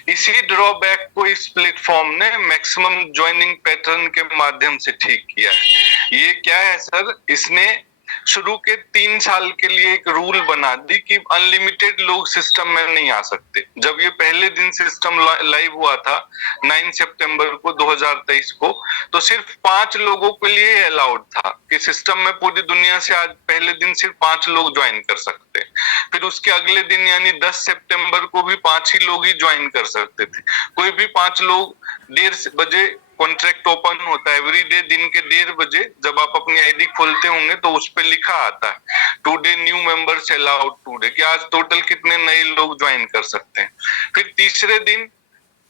इसी ड्रॉबैक को इस प्लेटफॉर्म ने मैक्सिमम ज्वाइनिंग पैटर्न के माध्यम से ठीक किया है। ये क्या है सर, इसने शुरू के 3 साल के लिए एक रूल बना दी कि अनलिमिटेड लोग सिस्टम में नहीं आ सकते। जब ये पहले दिन सिस्टम लाइव हुआ था 9 सितंबर को 2023 को, तो सिर्फ 5 लोगों के लिए अलाउड था कि सिस्टम में पूरी दुनिया से आज पहले दिन सिर्फ 5 लोग ज्वाइन कर सकते। फिर उसके अगले दिन यानी 10 सितंबर को भी 5 ही लोग ही ज्वाइन कर सकते थे। कोई भी 5 लोग 1:30 बजे कॉन्ट्रैक्ट ओपन होता है, एवरी डे दिन के 1:30 बजे जब आप अपनी आईडी खोलते होंगे तो उस पे लिखा आता है today new members allowed today, कि आज टोटल कितने नए लोग ज्वाइन कर सकते हैं। फिर तीसरे दिन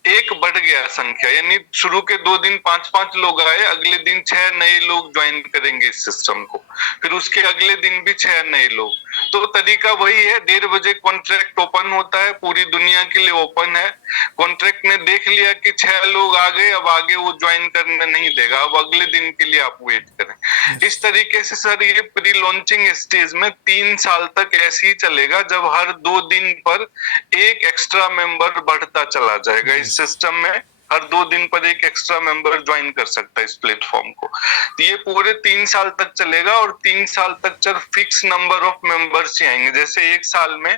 एक बढ़ गया संख्या, यानी शुरू के 2 दिन 5-5 लोग आए, अगले दिन 6 नए लोग ज्वाइन करेंगे इस सिस्टम को, फिर उसके अगले दिन भी 6 नए लोग। तो तरीका वही है, 1:30 बजे कॉन्ट्रैक्ट ओपन होता है, पूरी दुनिया के लिए ओपन है। कॉन्ट्रैक्ट ने देख लिया कि 6 लोग आ गए, अब आगे वो ज्वाइन करने नहीं देगा, अब अगले दिन के लिए आप वेट करें। इस तरीके से सर ये प्री लॉन्चिंग स्टेज में 3 साल तक ऐसे ही चलेगा, जब हर 2 दिन पर एक एक्स्ट्रा मेंबर बढ़ता चला जाएगा। इस सिस्टम में हर 2 दिन पर एक एक्स्ट्रा मेंबर ज्वाइन कर सकता है इस प्लेटफॉर्म को। तो ये पूरे 3 साल तक चलेगा, और 3 साल तक sir fix number of members ही आएंगे। जैसे एक साल में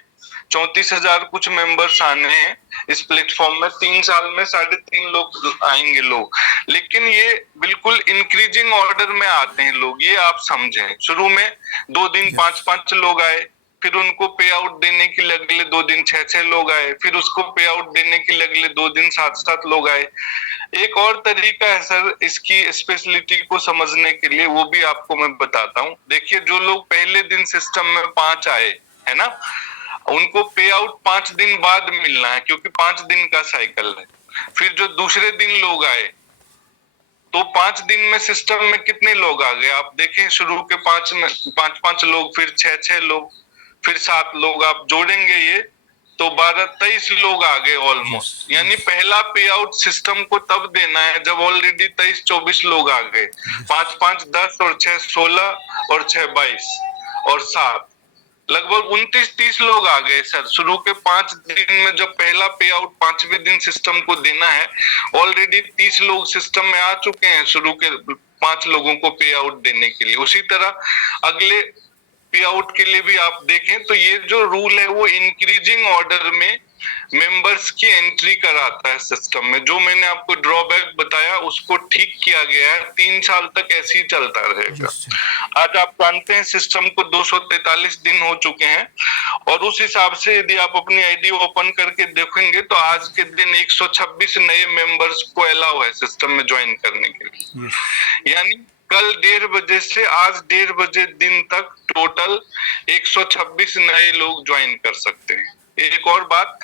34,000 कुछ मेंबर्स आने हैं इस प्लेटफॉर्म में, 3 साल में 3.5 लोग आएंगे लोग। लेकिन ये बिल्कुल इंक्रीजिंग ऑर्डर में आते हैं लोग, ये आप समझें। शुरू में 2 दिन 5-5 लोग आए, फिर उनको पे आउट देने के लिए अगले 2 दिन 6-6 लोग आए, फिर उसको पे आउट देने के लिए अगले 2 दिन 7-7 लोग आए। एक और तरीका है सर इसकी स्पेशलिटी को समझने के लिए, वो भी आपको मैं बताता हूँ। देखिए, जो लोग पहले दिन सिस्टम में 5 आए है ना, उनको पे आउट 5 दिन बाद मिलना है, क्योंकि 5 दिन का साइकिल है। फिर जो दूसरे दिन लोग आए, तो 5 दिन में सिस्टम में कितने लोग आ गए आप देखें, शुरू के 5 लोग, फिर 6 लोग, फिर 7 लोग, आप जोड़ेंगे ये तो 12-23 लोग आ गए ऑलमोस्ट। यानी पहला पे आउट सिस्टम को तब देना है जब ऑलरेडी 23-24 लोग आ गए। 5-5 10 और 6 16 और 6 22 और 7 लगभग 29-30 लोग आ गए सर। शुरू के 5 दिन में जब पहला पे आउट 5वें दिन सिस्टम को देना है, ऑलरेडी 30 लोग सिस्टम में आ चुके हैं शुरू के 5 लोगों को पे आउट देने के लिए। उसी तरह अगले पे आउट के लिए भी आप देखें तो ये जो रूल है वो इंक्रीजिंग ऑर्डर में मेंबर्स की एंट्री कराता है सिस्टम में। जो मैंने आपको ड्रॉबैक बताया उसको ठीक किया गया है, 3 साल तक ऐसे ही चलता रहेगा। आज आप जानते हैं सिस्टम को 243 दिन हो चुके हैं, और उस हिसाब से यदि आप अपनी आईडी ओपन करके देखेंगे तो आज के दिन 126 नए मेंबर्स को अलाउ है सिस्टम में ज्वाइन करने के लिए। यानी कल 1:30 बजे से आज 1:30 बजे दिन तक टोटल 126 नए लोग ज्वाइन कर सकते हैं। एक और बात,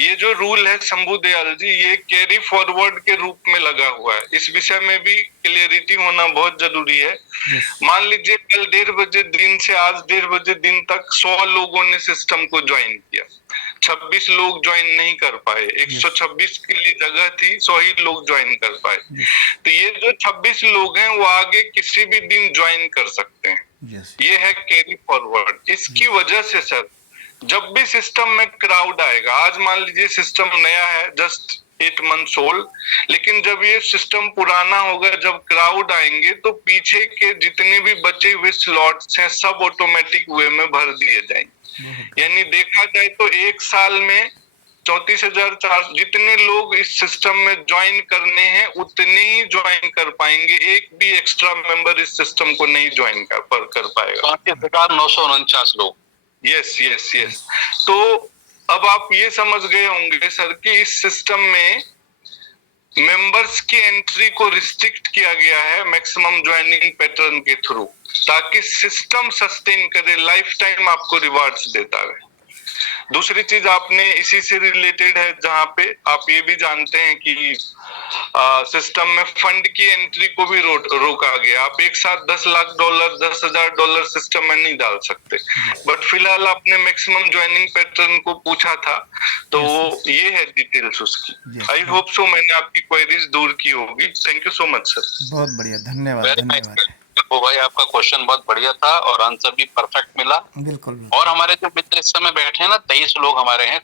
ये जो रूल है शंभू दयाल जी, ये कैरी फॉरवर्ड के रूप में लगा हुआ है। इस विषय में भी क्लियरिटी होना बहुत जरूरी है। मान लीजिए कल 1:30 बजे दिन से आज 1:30 बजे दिन तक 100 लोगों ने सिस्टम को ज्वाइन किया, 26 लोग ज्वाइन नहीं कर पाए। 126 के लिए जगह थी, 100 ही लोग ज्वाइन कर पाए। तो ये जो 26 लोग हैं वो आगे किसी भी दिन ज्वाइन कर सकते हैं। ये है कैरी फॉरवर्ड। इसकी वजह से सर जब भी सिस्टम में क्राउड आएगा, आज मान लीजिए सिस्टम नया है, जस्ट 8 months ओल्ड, लेकिन जब ये सिस्टम पुराना होगा, जब क्राउड आएंगे तो पीछे के जितने भी बचे हुए स्लॉट्स हैं सब ऑटोमेटिक वे में भर दिए जाएंगे। यानी देखा जाए तो एक साल में 34,400 जितने लोग इस सिस्टम में ज्वाइन करने हैं उतने ही ज्वाइन कर पाएंगे। एक भी एक्स्ट्रा मेंबर इस सिस्टम को नहीं ज्वाइन कर पाएगा। 34,949 लोग। यस। तो अब आप ये समझ गए होंगे सर कि इस सिस्टम में मेंबर्स की एंट्री को रिस्ट्रिक्ट किया गया है मैक्सिमम ज्वाइनिंग पैटर्न के थ्रू, ताकि सिस्टम सस्टेन करे, लाइफ टाइम आपको रिवार्ड्स देता रहे। दूसरी चीज आपने इसी से रिलेटेड है, जहां पे आप ये भी जानते हैं कि सिस्टम में फंड की एंट्री को भी रोका गया। आप एक साथ $10 लाख $10,000 सिस्टम में नहीं डाल सकते। बट फिलहाल आपने मैक्सिमम ज्वाइनिंग पैटर्न को पूछा था, तो वो ये है डिटेल्स उसकी। आई होप सो मैंने आपकी क्वेरीज दूर की होगी। Thank you so much sir. बहुत बढ़िया, धन्यवाद। वेरी नाइस वो भाई, आपका क्वेश्चन बहुत बढ़िया था और आंसर भी परफेक्ट मिला। बिल्कुल। और हमारे जो मित्र इस समय बैठे हैं ना, 23 लोग हमारे हैं।